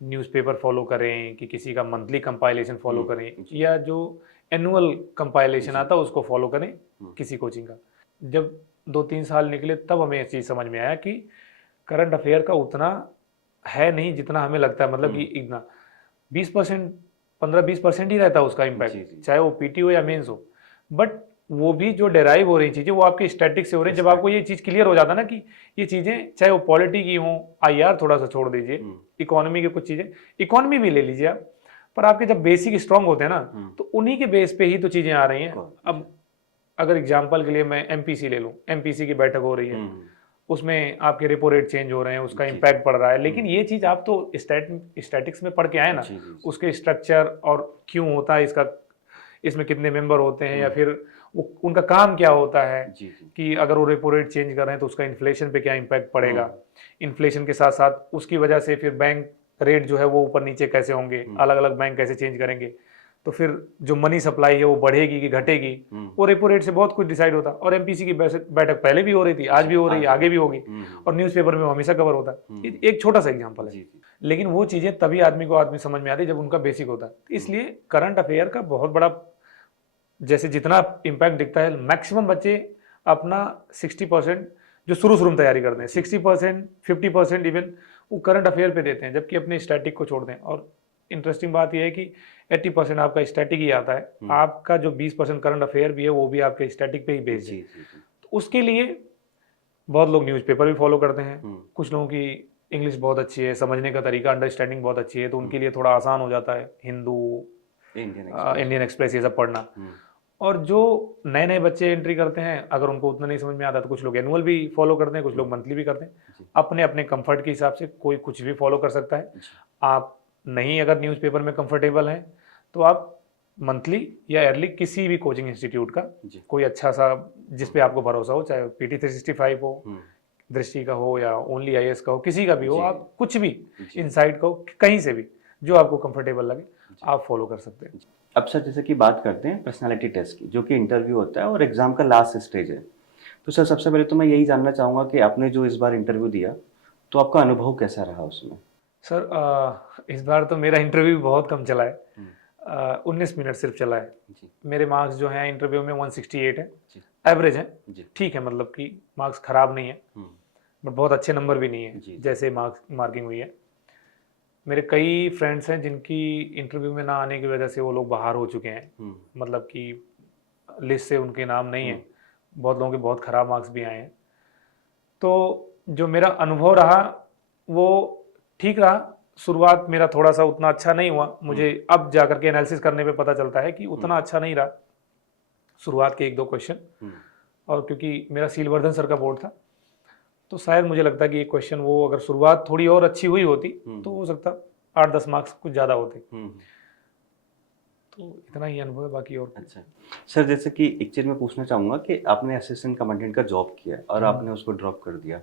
न्यूज़पेपर फॉलो करें कि किसी का मंथली कंपाइलेशन फॉलो करें, या जो एनुअल कंपाइलेशन आता है उसको फॉलो करें किसी कोचिंग का। जब 2-3 साल निकले तब हमें ये चीज़ समझ में आया कि करंट अफेयर का उतना है नहीं जितना हमें लगता है। मतलब कि इतना 20%, 15-20% ही रहता है उसका इम्पैक्ट, चाहे वो PT हो या मेंस हो। बट वो भी जो डेराइव हो रही चीज़ें वो आपके स्टैटिक से हो रही है। जब आपको ये चीज़ क्लियर हो जाता है ना कि ये चीज़ें चाहे वो पॉलिटी की हो, IR थोड़ा सा छोड़ दीजिए, इकोनॉमी की कुछ चीज़ें, इकोनॉमी भी ले लीजिए आप, पर आपके जब बेसिक स्ट्रांग होते हैं ना, तो उन्हीं के बेस पे ही तो चीज़ें आ रही हैं। अब अगर एग्जाम्पल के लिए मैं MPC ले लूँ, MPC की बैठक हो रही है, उसमें आपके रेपो रेट चेंज हो रहे हैं, उसका इम्पैक्ट पड़ रहा है। लेकिन ये चीज़ आप तो स्टैटिक्स में पढ़ के आए ना, उसके स्ट्रक्चर और क्यों होता है इसका, इसमें कितने मेंबर होते हैं, या फिर उनका काम क्या होता है, कि अगर वो रेपो रेट चेंज कर रहे हैं तो उसका इन्फ्लेशन पे क्या इम्पैक्ट पड़ेगा, इन्फ्लेशन के साथ साथ उसकी वजह से फिर बैंक रेट जो है वो ऊपर नीचे कैसे होंगे, अलग अलग बैंक कैसे चेंज करेंगे, तो फिर जो मनी सप्लाई है वो बढ़ेगी कि घटेगी, वो रेपो रेट से बहुत कुछ डिसाइड होता है। और MPC की बैठक पहले भी हो रही थी, आज भी हो रही है, आगे भी होगी, और न्यूज़पेपर में हमेशा कवर होता है। एक छोटा सा एग्जांपल है, लेकिन वो चीज़ें तभी आदमी समझ में आती है जब उनका बेसिक होता है। इसलिए करंट अफेयर का बहुत बड़ा, जैसे जितना इम्पैक्ट दिखता है, मैक्सिमम बच्चे अपना 60% जो शुरू में तैयारी करते हैं, 60% 50% इवन वो करंट अफेयर पे देते हैं, जबकि अपने स्टैटिक को छोड़ दें। और इंटरेस्टिंग बात यह है कि 80% आपका स्टैटिक ही आता है, आपका जो 20% करंट अफेयर भी है वो भी आपके स्टैटिक पे ही बेस्ड है। तो उसके लिए बहुत लोग न्यूज़पेपर भी फॉलो करते हैं, कुछ लोगों की इंग्लिश बहुत अच्छी है, समझने का तरीका, अंडरस्टैंडिंग बहुत अच्छी है, तो उनके लिए थोड़ा आसान हो जाता है हिंदू, इंडियन एक्सप्रेस ये सब पढ़ना। और जो नए नए बच्चे एंट्री करते हैं, अगर उनको उतना नहीं समझ में आता तो कुछ लोग एनुअल भी फॉलो करते हैं, कुछ लोग मंथली भी करते हैं, अपने अपने कंफर्ट के हिसाब से कोई कुछ भी फॉलो कर सकता है। आप नहीं अगर न्यूज़पेपर में कंफर्टेबल हैं तो आप मंथली या ईयरली किसी भी कोचिंग इंस्टीट्यूट का कोई अच्छा सा जिस पे आपको भरोसा हो, चाहे PT 365 हो, दृष्टि का हो, या ओनली IAS का हो, किसी का भी हो, आप कुछ भी इनसाइट का हो, कहीं से भी जो आपको कंफर्टेबल लगे आप फॉलो कर सकते हैं। अब सर जैसे कि बात करते हैं पर्सनालिटी टेस्ट की, जो कि इंटरव्यू होता है और एग्जाम का लास्ट स्टेज है, तो सर सबसे पहले तो मैं यही जानना चाहूँगा कि आपने जो इस बार इंटरव्यू दिया तो आपका अनुभव कैसा रहा उसमें? सर इस बार तो मेरा इंटरव्यू बहुत कम चला है, 19 मिनट सिर्फ चला है। मेरे मार्क्स जो हैं इंटरव्यू में 168 है, एवरेज है, ठीक है, मतलब कि मार्क्स खराब नहीं है, बट बहुत अच्छे नंबर भी नहीं है जैसे मार्किंग हुई है। मेरे कई फ्रेंड्स हैं जिनकी इंटरव्यू में ना आने की वजह से वो लोग बाहर हो चुके हैं, मतलब कि लिस्ट से उनके नाम नहीं है। बहुत लोगों के बहुत ख़राब मार्क्स भी आए हैं। तो जो मेरा अनुभव रहा वो ठीक रहा। शुरुआत मेरा थोड़ा सा उतना अच्छा नहीं हुआ, मुझे अब जा करके एनालिसिस करने पे पता चलता है कि उतना अच्छा नहीं रहा शुरुआत के 1-2 क्वेश्चन। और क्योंकि मेरा सीलवर्धन सर का बोर्ड था, तो शायद मुझे लगता है कि ये क्वेश्चन वो अगर शुरुआत थोड़ी और अच्छी हुई होती तो हो सकता 8-10 मार्क्स कुछ ज़्यादा होते। तो इतना ही अनुभव है, बाकी और अच्छा सर, जैसे कि एक चीज़ मैं पूछना चाहूँगा कि आपने असिस्टेंट कमांडेंट का जॉब किया और आपने उसको ड्रॉप कर दिया,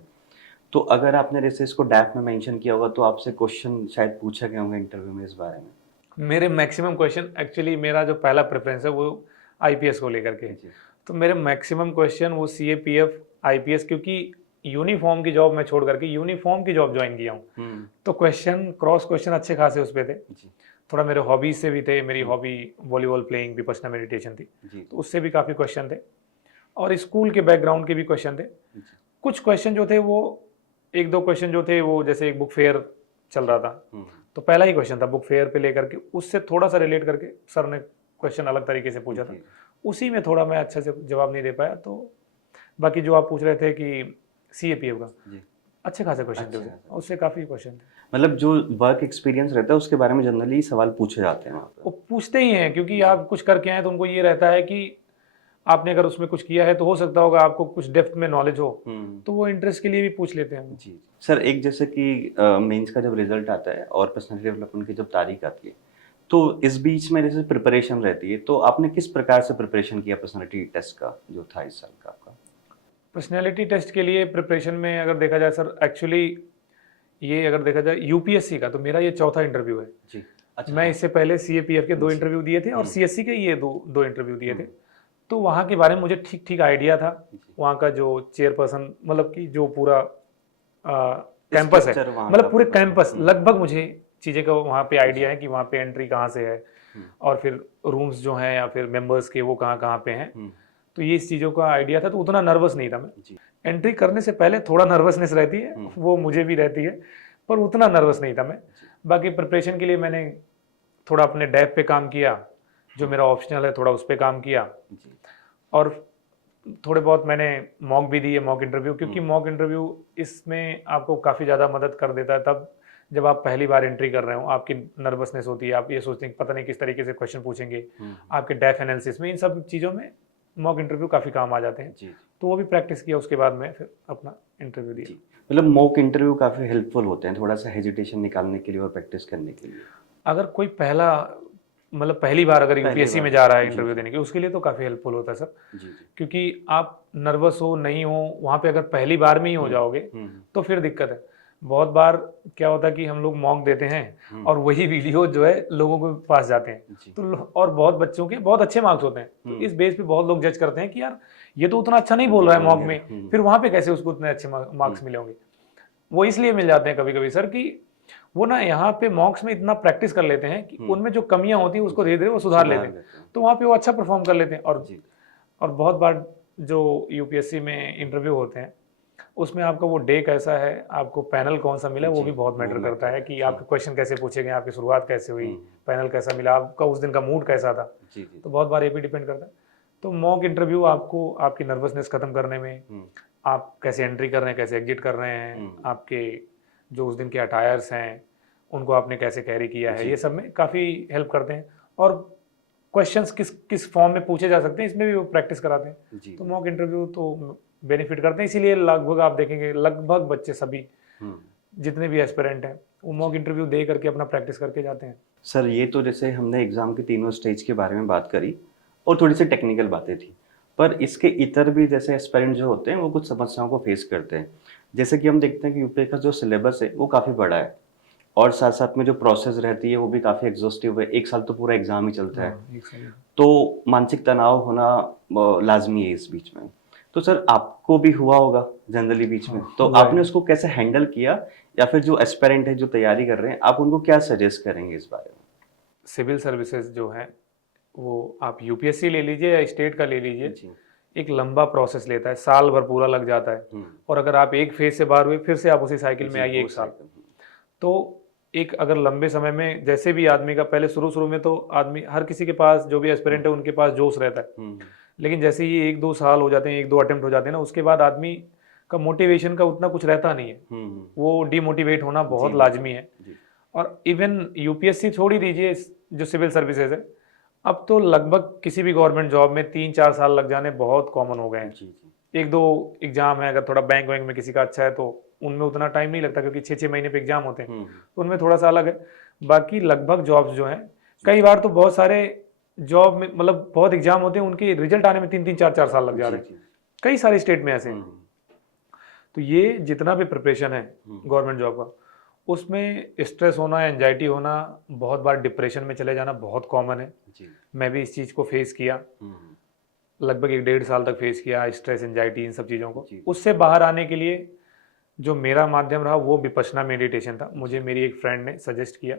तो अगर आपने जैसे इसको डैफ में मेंशन किया होगा तो आपसे क्वेश्चन शायद पूछे गए होंगे इंटरव्यू में इस बारे में। मेरे मैक्सिमम क्वेश्चन, एक्चुअली मेरा जो पहला प्रेफरेंस है वो आईपीएस को लेकर के, जी। तो मेरे मैक्सिमम क्वेश्चन वो सीएपीएफ आईपीएस, क्योंकि यूनिफॉर्म की जॉब मैं छोड़ करके यूनिफॉर्म की जॉब ज्वाइन किया हूँ, तो क्रॉस क्वेश्चन अच्छे खासे उस पे थे। जी। थोड़ा मेरे हॉबीज से भी थे, मेरी hobby volleyball playing Vipassana meditation थी, जी। तो उससे भी काफ़ी क्वेश्चन थे, और स्कूल के बैकग्राउंड के भी क्वेश्चन थे। जी। कुछ क्वेश्चन जो थे वो 1-2 क्वेश्चन जो थे वो, जैसे एक बुक फेयर चल रहा था, तो पहला ही क्वेश्चन था बुक फेयर पे लेकर के, उससे थोड़ा सा रिलेट करके सर ने क्वेश्चन अलग तरीके से पूछा था, उसी में थोड़ा मैं अच्छे से जवाब नहीं दे पाया। तो बाकी जो आप पूछ रहे थे कि सीएपीएफ का, जी। अच्छे खासे क्वेश्चन थे उससे काफ़ी क्वेश्चन थे। मतलब जो वर्क एक्सपीरियंस रहता है उसके बारे में जनरली सवाल पूछे जाते हैं वहाँ पे। वो पूछते ही हैं, क्योंकि आप कुछ करके आए तो उनको ये रहता है कि आपने अगर उसमें कुछ किया है तो हो सकता होगा आपको कुछ डेप्थ में नॉलेज हो, तो वो इंटरेस्ट के लिए भी पूछ लेते हैं। जी सर, एक जैसे कि मेंस का जब रिजल्ट आता है और पर्सनालिटी डेवलपमेंट की जब तारीख आती है, तो इस बीच में जैसे प्रिपरेशन रहती है, तो आपने किस प्रकार से प्रिपरेशन किया पर्सनालिटी टेस्ट का जो था इस साल का आपका? पर्सनैलिटी टेस्ट के लिए प्रिपरेशन में अगर देखा जाए सर, एक्चुअली ये अगर देखा जाए यूपीएससी का, तो मेरा ये चौथा इंटरव्यू है जी। अच्छा। मैं इससे पहले सीएपीएफ के 2 इंटरव्यू दिए थे और सीएससी के ये दो इंटरव्यू दिए थे, तो वहाँ के बारे में मुझे ठीक ठीक आइडिया था। वहाँ का जो चेयरपर्सन, मतलब कि जो पूरा कैंपस है, मतलब पूरे कैंपस लगभग मुझे चीज़ें का वहाँ पे आइडिया है कि वहाँ पे एंट्री कहाँ से है, और फिर रूम्स जो हैं या फिर मेंबर्स के वो कहाँ कहाँ पे हैं, तो ये इस चीज़ों का आइडिया था, तो उतना नर्वस नहीं था मैं। एंट्री करने से पहले थोड़ा नर्वसनेस रहती है, वो मुझे भी रहती है, पर उतना नर्वस नहीं था मैं। बाकी प्रिपरेशन के लिए मैंने थोड़ा अपने डेफ पे काम किया, जो मेरा ऑप्शनल है थोड़ा उस पर काम किया, और थोड़े बहुत मैंने मॉक भी दिए, मॉक इंटरव्यू, क्योंकि मॉक इंटरव्यू इसमें आपको काफ़ी ज़्यादा मदद कर देता है। तब जब आप पहली बार एंट्री कर रहे हो, आपकी नर्वसनेस होती है, आप ये सोचते हैं कि पता नहीं किस तरीके से क्वेश्चन पूछेंगे, आपके डेफ एनालिसिस में, इन सब चीज़ों में मॉक इंटरव्यू काफ़ी काम आ जाते हैं। तो वो भी प्रैक्टिस किया, उसके बाद मैं फिर अपना इंटरव्यू दिया। मतलब मॉक इंटरव्यू काफ़ी हेल्पफुल होते हैं थोड़ा सा हेजिटेशन निकालने के लिए और प्रैक्टिस करने के लिए। अगर कोई पहली बार अगर यूपीएससी में जा रहा है इंटरव्यू देने के, उसके लिए तो काफ़ी हेल्पफुल होता है सर। क्योंकि आप नर्वस हो नहीं हो, वहाँ पे अगर पहली बार में ही हो जाओगे तो फिर दिक्कत है। बहुत बार क्या होता है कि हम लोग मॉक देते हैं और वही वीडियो जो है लोगों के पास जाते हैं, तो और बहुत बच्चों के बहुत अच्छे मार्क्स होते हैं, तो इस बेस पे बहुत लोग जज करते हैं कि यार ये तो उतना अच्छा नहीं बोल रहा है मॉक में, फिर वहाँ पे कैसे उसको उतने अच्छे मार्क्स मिले होंगे। वो इसलिए मिल जाते हैं कभी कभी सर कि वो ना यहाँ पे मॉक्स में इतना प्रैक्टिस कर लेते हैं कि उनमें जो कमियां होती हैं उसको धीरे धीरे वो सुधार लेते हैं, तो वहाँ पे वो अच्छा परफॉर्म कर लेते हैं। और बहुत बार जो यूपीएससी में इंटरव्यू होते हैं उसमें आपका वो डे कैसा है, आपको पैनल कौन सा मिला, वो भी बहुत मैटर करता है कि आपके क्वेश्चन कैसे पूछे गए, आपकी शुरुआत कैसे हुई, पैनल कैसा मिला, आपका उस दिन का मूड कैसा था, तो बहुत बार ये भी डिपेंड करता है। तो मॉक इंटरव्यू आपको आपकी नर्वसनेस खत्म करने में, आप कैसे एंट्री कर रहे हैं, कैसे एग्जिट कर रहे हैं, आपके जो उस दिन के अटायर्स हैं उनको आपने कैसे कैरी किया है, ये सब में काफ़ी हेल्प करते हैं। और क्वेश्चंस किस फॉर्म में पूछे जा सकते हैं, इसमें भी वो प्रैक्टिस कराते हैं। तो मॉक इंटरव्यू तो बेनिफिट करते हैं, इसीलिए लगभग आप देखेंगे लगभग बच्चे सभी जितने भी एस्पिरेंट हैं वो मॉक इंटरव्यू दे करके अपना प्रैक्टिस करके जाते हैं। सर ये तो जैसे हमने एग्जाम के तीनों स्टेज के बारे में बात करी और थोड़ी सी टेक्निकल बातें थी, पर इसके इतर भी जैसे एस्पिरेंट जो होते हैं वो कुछ समस्याओं को फेस करते हैं। जैसे कि हम देखते हैं कि यूपीए का जो सिलेबस है वो काफ़ी बड़ा है और साथ साथ में जो प्रोसेस रहती है वो भी काफ़ी एग्जॉस्टिव है, एक साल तो पूरा एग्जाम ही चलता है, तो मानसिक तनाव होना लाजमी है इस बीच में। तो सर आपको भी हुआ होगा जनरली बीच में, तो आपने उसको कैसे हैंडल किया, या फिर जो एस्पिरेंट है जो तैयारी कर रहे हैं आप उनको क्या सजेस्ट करेंगे इस बारे में? सिविल सर्विसेज जो है वो आप यूपीएससी ले लीजिए या स्टेट का ले लीजिए, एक लंबा प्रोसेस लेता है, साल भर पूरा लग जाता है, और अगर आप एक फेज से बाहर हुए फिर से आप उसी साइकिल में आइए 1 साल, तो एक अगर लंबे समय में जैसे भी आदमी का पहले शुरू में तो आदमी हर किसी के पास जो भी एस्पिरेंट है उनके पास जोश रहता है, लेकिन जैसे ही 1-2 साल हो जाते हैं, 1-2 अटेम्प्ट हो जाते हैं ना, उसके बाद आदमी का मोटिवेशन का उतना कुछ रहता नहीं है, वो डिमोटिवेट होना बहुत लाजमी है। और इवन यूपीएससी छोड़ ही दीजिए, जो सिविल सर्विसेज है अब तो लगभग किसी भी गवर्नमेंट जॉब में 3-4 साल लग जाने बहुत कॉमन हो गए हैं। एक दो एग्जाम है, अगर थोड़ा बैंक वैंक में किसी का अच्छा है तो उनमें उतना टाइम नहीं लगता, क्योंकि 6-6 महीने पे एग्जाम होते हैं, तो उनमें थोड़ा सा अलग है। बाकी लगभग जॉब्स जो हैं, कई बार तो बहुत सारे जॉब में मतलब बहुत एग्जाम होते हैं, उनके रिजल्ट आने में 3-3 4-4 साल लग जा रहे हैं, कई सारे स्टेट में ऐसे हैं। तो ये जितना भी प्रिपरेशन है गवर्नमेंट जॉब का, उसमें स्ट्रेस होना, एंजाइटी होना, बहुत बार डिप्रेशन में चले जाना बहुत कॉमन है। मैं भी इस चीज़ को फेस किया, लगभग 1-1.5 साल तक फेस किया, स्ट्रेस, एंजाइटी, इन सब चीज़ों को। उससे बाहर आने के लिए जो मेरा माध्यम रहा वो विपश्यना मेडिटेशन था। मुझे मेरी एक फ्रेंड ने सजेस्ट किया,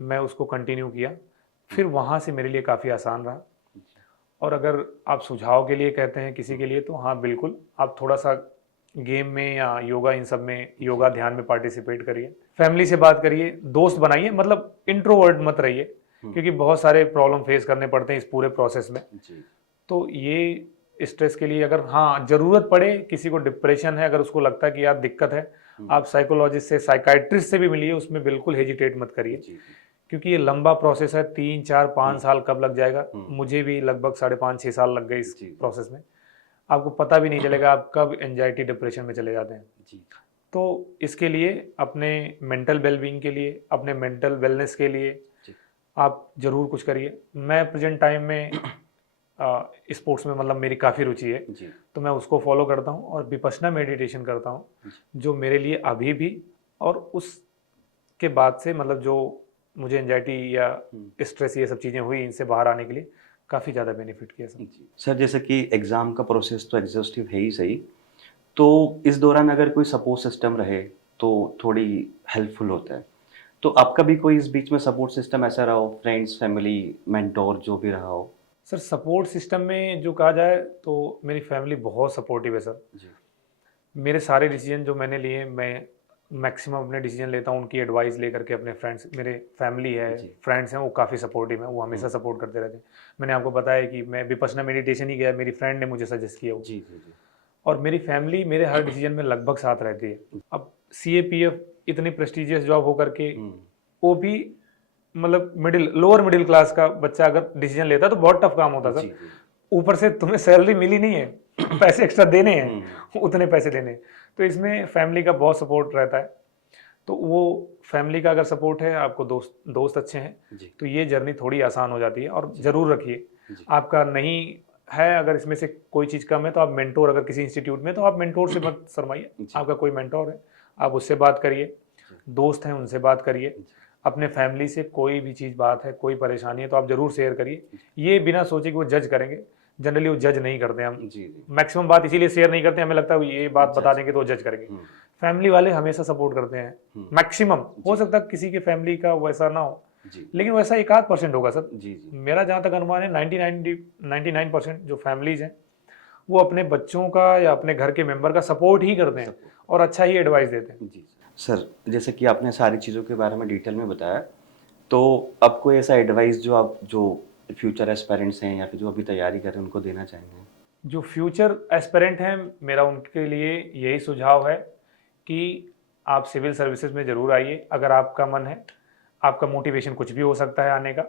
मैं उसको कंटिन्यू किया, फिर वहाँ से मेरे लिए काफ़ी आसान रहा। और अगर आप सुझाव के लिए कहते हैं किसी के लिए, तो हाँ बिल्कुल, आप थोड़ा सा गेम में या योगा, इन सब में, योगा ध्यान में पार्टिसिपेट करिए, फैमिली से बात करिए, दोस्त बनाइए, मतलब इंट्रोवर्ट मत रहिए, क्योंकि बहुत सारे प्रॉब्लम फेस करने पड़ते हैं इस पूरे प्रोसेस में। तो ये स्ट्रेस के लिए अगर हाँ ज़रूरत पड़े, किसी को डिप्रेशन है, अगर उसको लगता है कि यार दिक्कत है, आप साइकोलॉजिस्ट से, साइकाइट्रिस्ट से भी मिलिए, उसमें बिल्कुल हेजिटेट मत करिए, क्योंकि ये लंबा प्रोसेस है, 3-4-5 साल कब लग जाएगा, मुझे भी लगभग 5.5-6 साल लग गए इस प्रोसेस में। आपको पता भी नहीं चलेगा आप कब एंजाइटी, डिप्रेशन में चले जाते हैं। तो इसके लिए, अपने मेंटल वेलबींग के लिए, अपने मेंटल वेलनेस के लिए आप ज़रूर कुछ करिए। मैं प्रेजेंट टाइम में स्पोर्ट्स में मतलब मेरी काफ़ी रुचि है, तो मैं उसको फॉलो करता हूँ और विपश्यना मेडिटेशन करता हूँ, जो मेरे लिए अभी भी और उसके बाद से, मतलब जो मुझे एंजाइटी या स्ट्रेस ये सब चीज़ें हुई, इनसे बाहर आने के लिए काफ़ी ज़्यादा बेनिफिट किया सर। जैसे कि एग्ज़ाम का प्रोसेस तो एग्जॉस्टिव है ही सही, तो इस दौरान अगर कोई सपोर्ट सिस्टम रहे तो थोड़ी हेल्पफुल होता है। तो आपका भी कोई इस बीच में सपोर्ट सिस्टम ऐसा रहा हो, फ्रेंड्स, फैमिली, मेंटोर जो भी रहा हो? सर सपोर्ट सिस्टम में जो कहा जाए तो मेरी फैमिली बहुत सपोर्टिव है सर। मेरे सारे डिसीजन जो मैंने लिए, मैं मैक्सिमम अपने डिसीजन लेता हूँ उनकी एडवाइस लेकर के। अपने फ्रेंड्स, मेरे फैमिली है, फ्रेंड्स हैं, वो काफ़ी सपोर्टिव हैं, वो हमेशा सपोर्ट करते रहते हैं। मैंने आपको बताया कि मैं विपश्यना मेडिटेशन ही गया, मेरी फ्रेंड ने मुझे सजेस्ट किया वो। और मेरी फैमिली मेरे हर डिसीजन में लगभग साथ रहती है। अब CAPF इतनी प्रेस्टिजियस जॉब होकर के, वो भी मतलब लोअर मिडिल क्लास का बच्चा अगर डिसीजन लेता तो बहुत टफ काम होता सर। ऊपर से तुम्हें सैलरी मिली नहीं है, पैसे एक्स्ट्रा देने हैं, उतने पैसे देने। तो इसमें फैमिली का बहुत सपोर्ट रहता है। तो वो फैमिली का अगर सपोर्ट है, आपको दोस्त अच्छे हैं, तो ये जर्नी थोड़ी आसान हो जाती है। और ज़रूर रखिए, आपका नहीं है अगर इसमें से कोई चीज़ कम है, तो आप मेंटोर, अगर किसी इंस्टीट्यूट में, तो आप मेंटोर से मत शर्माइए। आपका कोई मेंटोर है, आप उससे बात करिए, दोस्त हैं उनसे बात करिए। अपने फैमिली से कोई भी चीज़, बात है, कोई परेशानी है, तो आप ज़रूर शेयर करिए। ये बिना सोचे कि वो जज करेंगे, जनरली वो जज नहीं करते हैं। हम मैक्सिमम बात इसीलिए शेयर नहीं करते, हमें लगता है ये बात बता देंगे तो वो जज करेंगे। फैमिली वाले हमेशा सपोर्ट करते हैं, मैक्सिमम। हो सकता है किसी के फैमिली का वैसा ना हो, लेकिन वैसा 1-8% होगा सर। मेरा जहाँ तक अनुमान है, 99% जो फैमिलीज हैं, वो अपने बच्चों का या अपने घर के मेंबर का सपोर्ट ही करते हैं और अच्छा ही एडवाइस देते हैं। सर, जैसे कि आपने सारी चीज़ों के बारे में डिटेल में बताया, तो अब कोई ऐसा एडवाइस जो आप, जो फ्यूचर एस्पायरेंट्स हैं या फिर जो अभी तैयारी कर रहे हैं, उनको देना चाहेंगे? जो फ्यूचर एस्पिरेंट हैं, मेरा उनके लिए यही सुझाव है कि आप सिविल सर्विसेज में ज़रूर आइए, अगर आपका मन है। आपका मोटिवेशन कुछ भी हो सकता है आने का।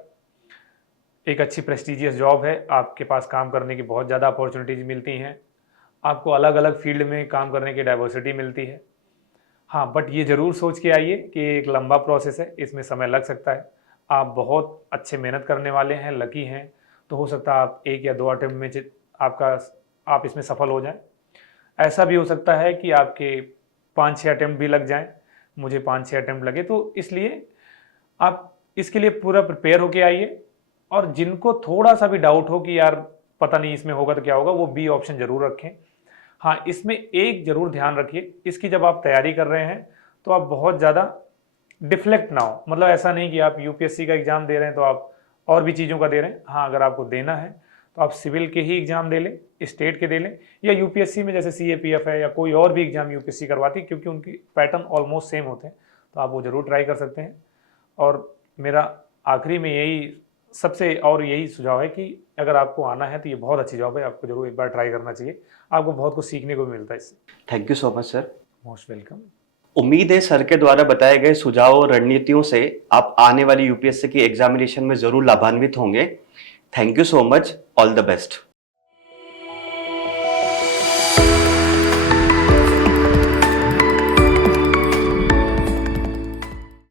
एक अच्छी प्रेस्टिजियस जॉब है, आपके पास काम करने की बहुत ज़्यादा अपॉर्चुनिटीज़ मिलती हैं, आपको अलग अलग फील्ड में काम करने की डाइवर्सिटी मिलती है। हाँ, बट ये ज़रूर सोच के आइए कि एक लंबा प्रोसेस है, इसमें समय लग सकता है। आप बहुत अच्छे मेहनत करने वाले हैं, लकी हैं, तो हो सकता है आप 1 या 2 अटेम्प्ट में आप इसमें सफल हो जाएं। ऐसा भी हो सकता है कि आपके 5-6 अटेम्प्ट भी लग जाएं। मुझे 5-6 अटेम्प्ट लगे, तो इसलिए आप इसके लिए पूरा प्रिपेयर होके आइए। और जिनको थोड़ा सा भी डाउट हो कि यार पता नहीं इसमें होगा तो क्या होगा, वो B ऑप्शन ज़रूर रखें। हाँ, इसमें एक ज़रूर ध्यान रखिए, इसकी जब आप तैयारी कर रहे हैं तो आप बहुत ज़्यादा डिफ्लेक्ट ना हो। मतलब ऐसा नहीं कि आप UPSC का एग्ज़ाम दे रहे हैं तो आप और भी चीज़ों का दे रहे हैं। हाँ, अगर आपको देना है तो आप सिविल के ही एग्ज़ाम दे लें, स्टेट के दे लें, या UPSC में जैसे CAPF है या कोई और भी एग्ज़ाम UPSC करवाती है, क्योंकि उनकी पैटर्न ऑलमोस्ट सेम होते हैं, तो आप वो ज़रूर ट्राई कर सकते हैं। और मेरा आखिरी में यही सुझाव है कि अगर आपको आना है तो ये बहुत अच्छी जॉब है, आपको जरूर एक बार ट्राई करना चाहिए। आपको बहुत कुछ सीखने को मिलता है इससे। Thank you so much sir. Most welcome. उम्मीद है सर के द्वारा बताए गए सुझाव और रणनीतियों से आप आने वाली UPSC की एग्जामिनेशन में जरूर लाभान्वित होंगे। Thank you so much. All the best.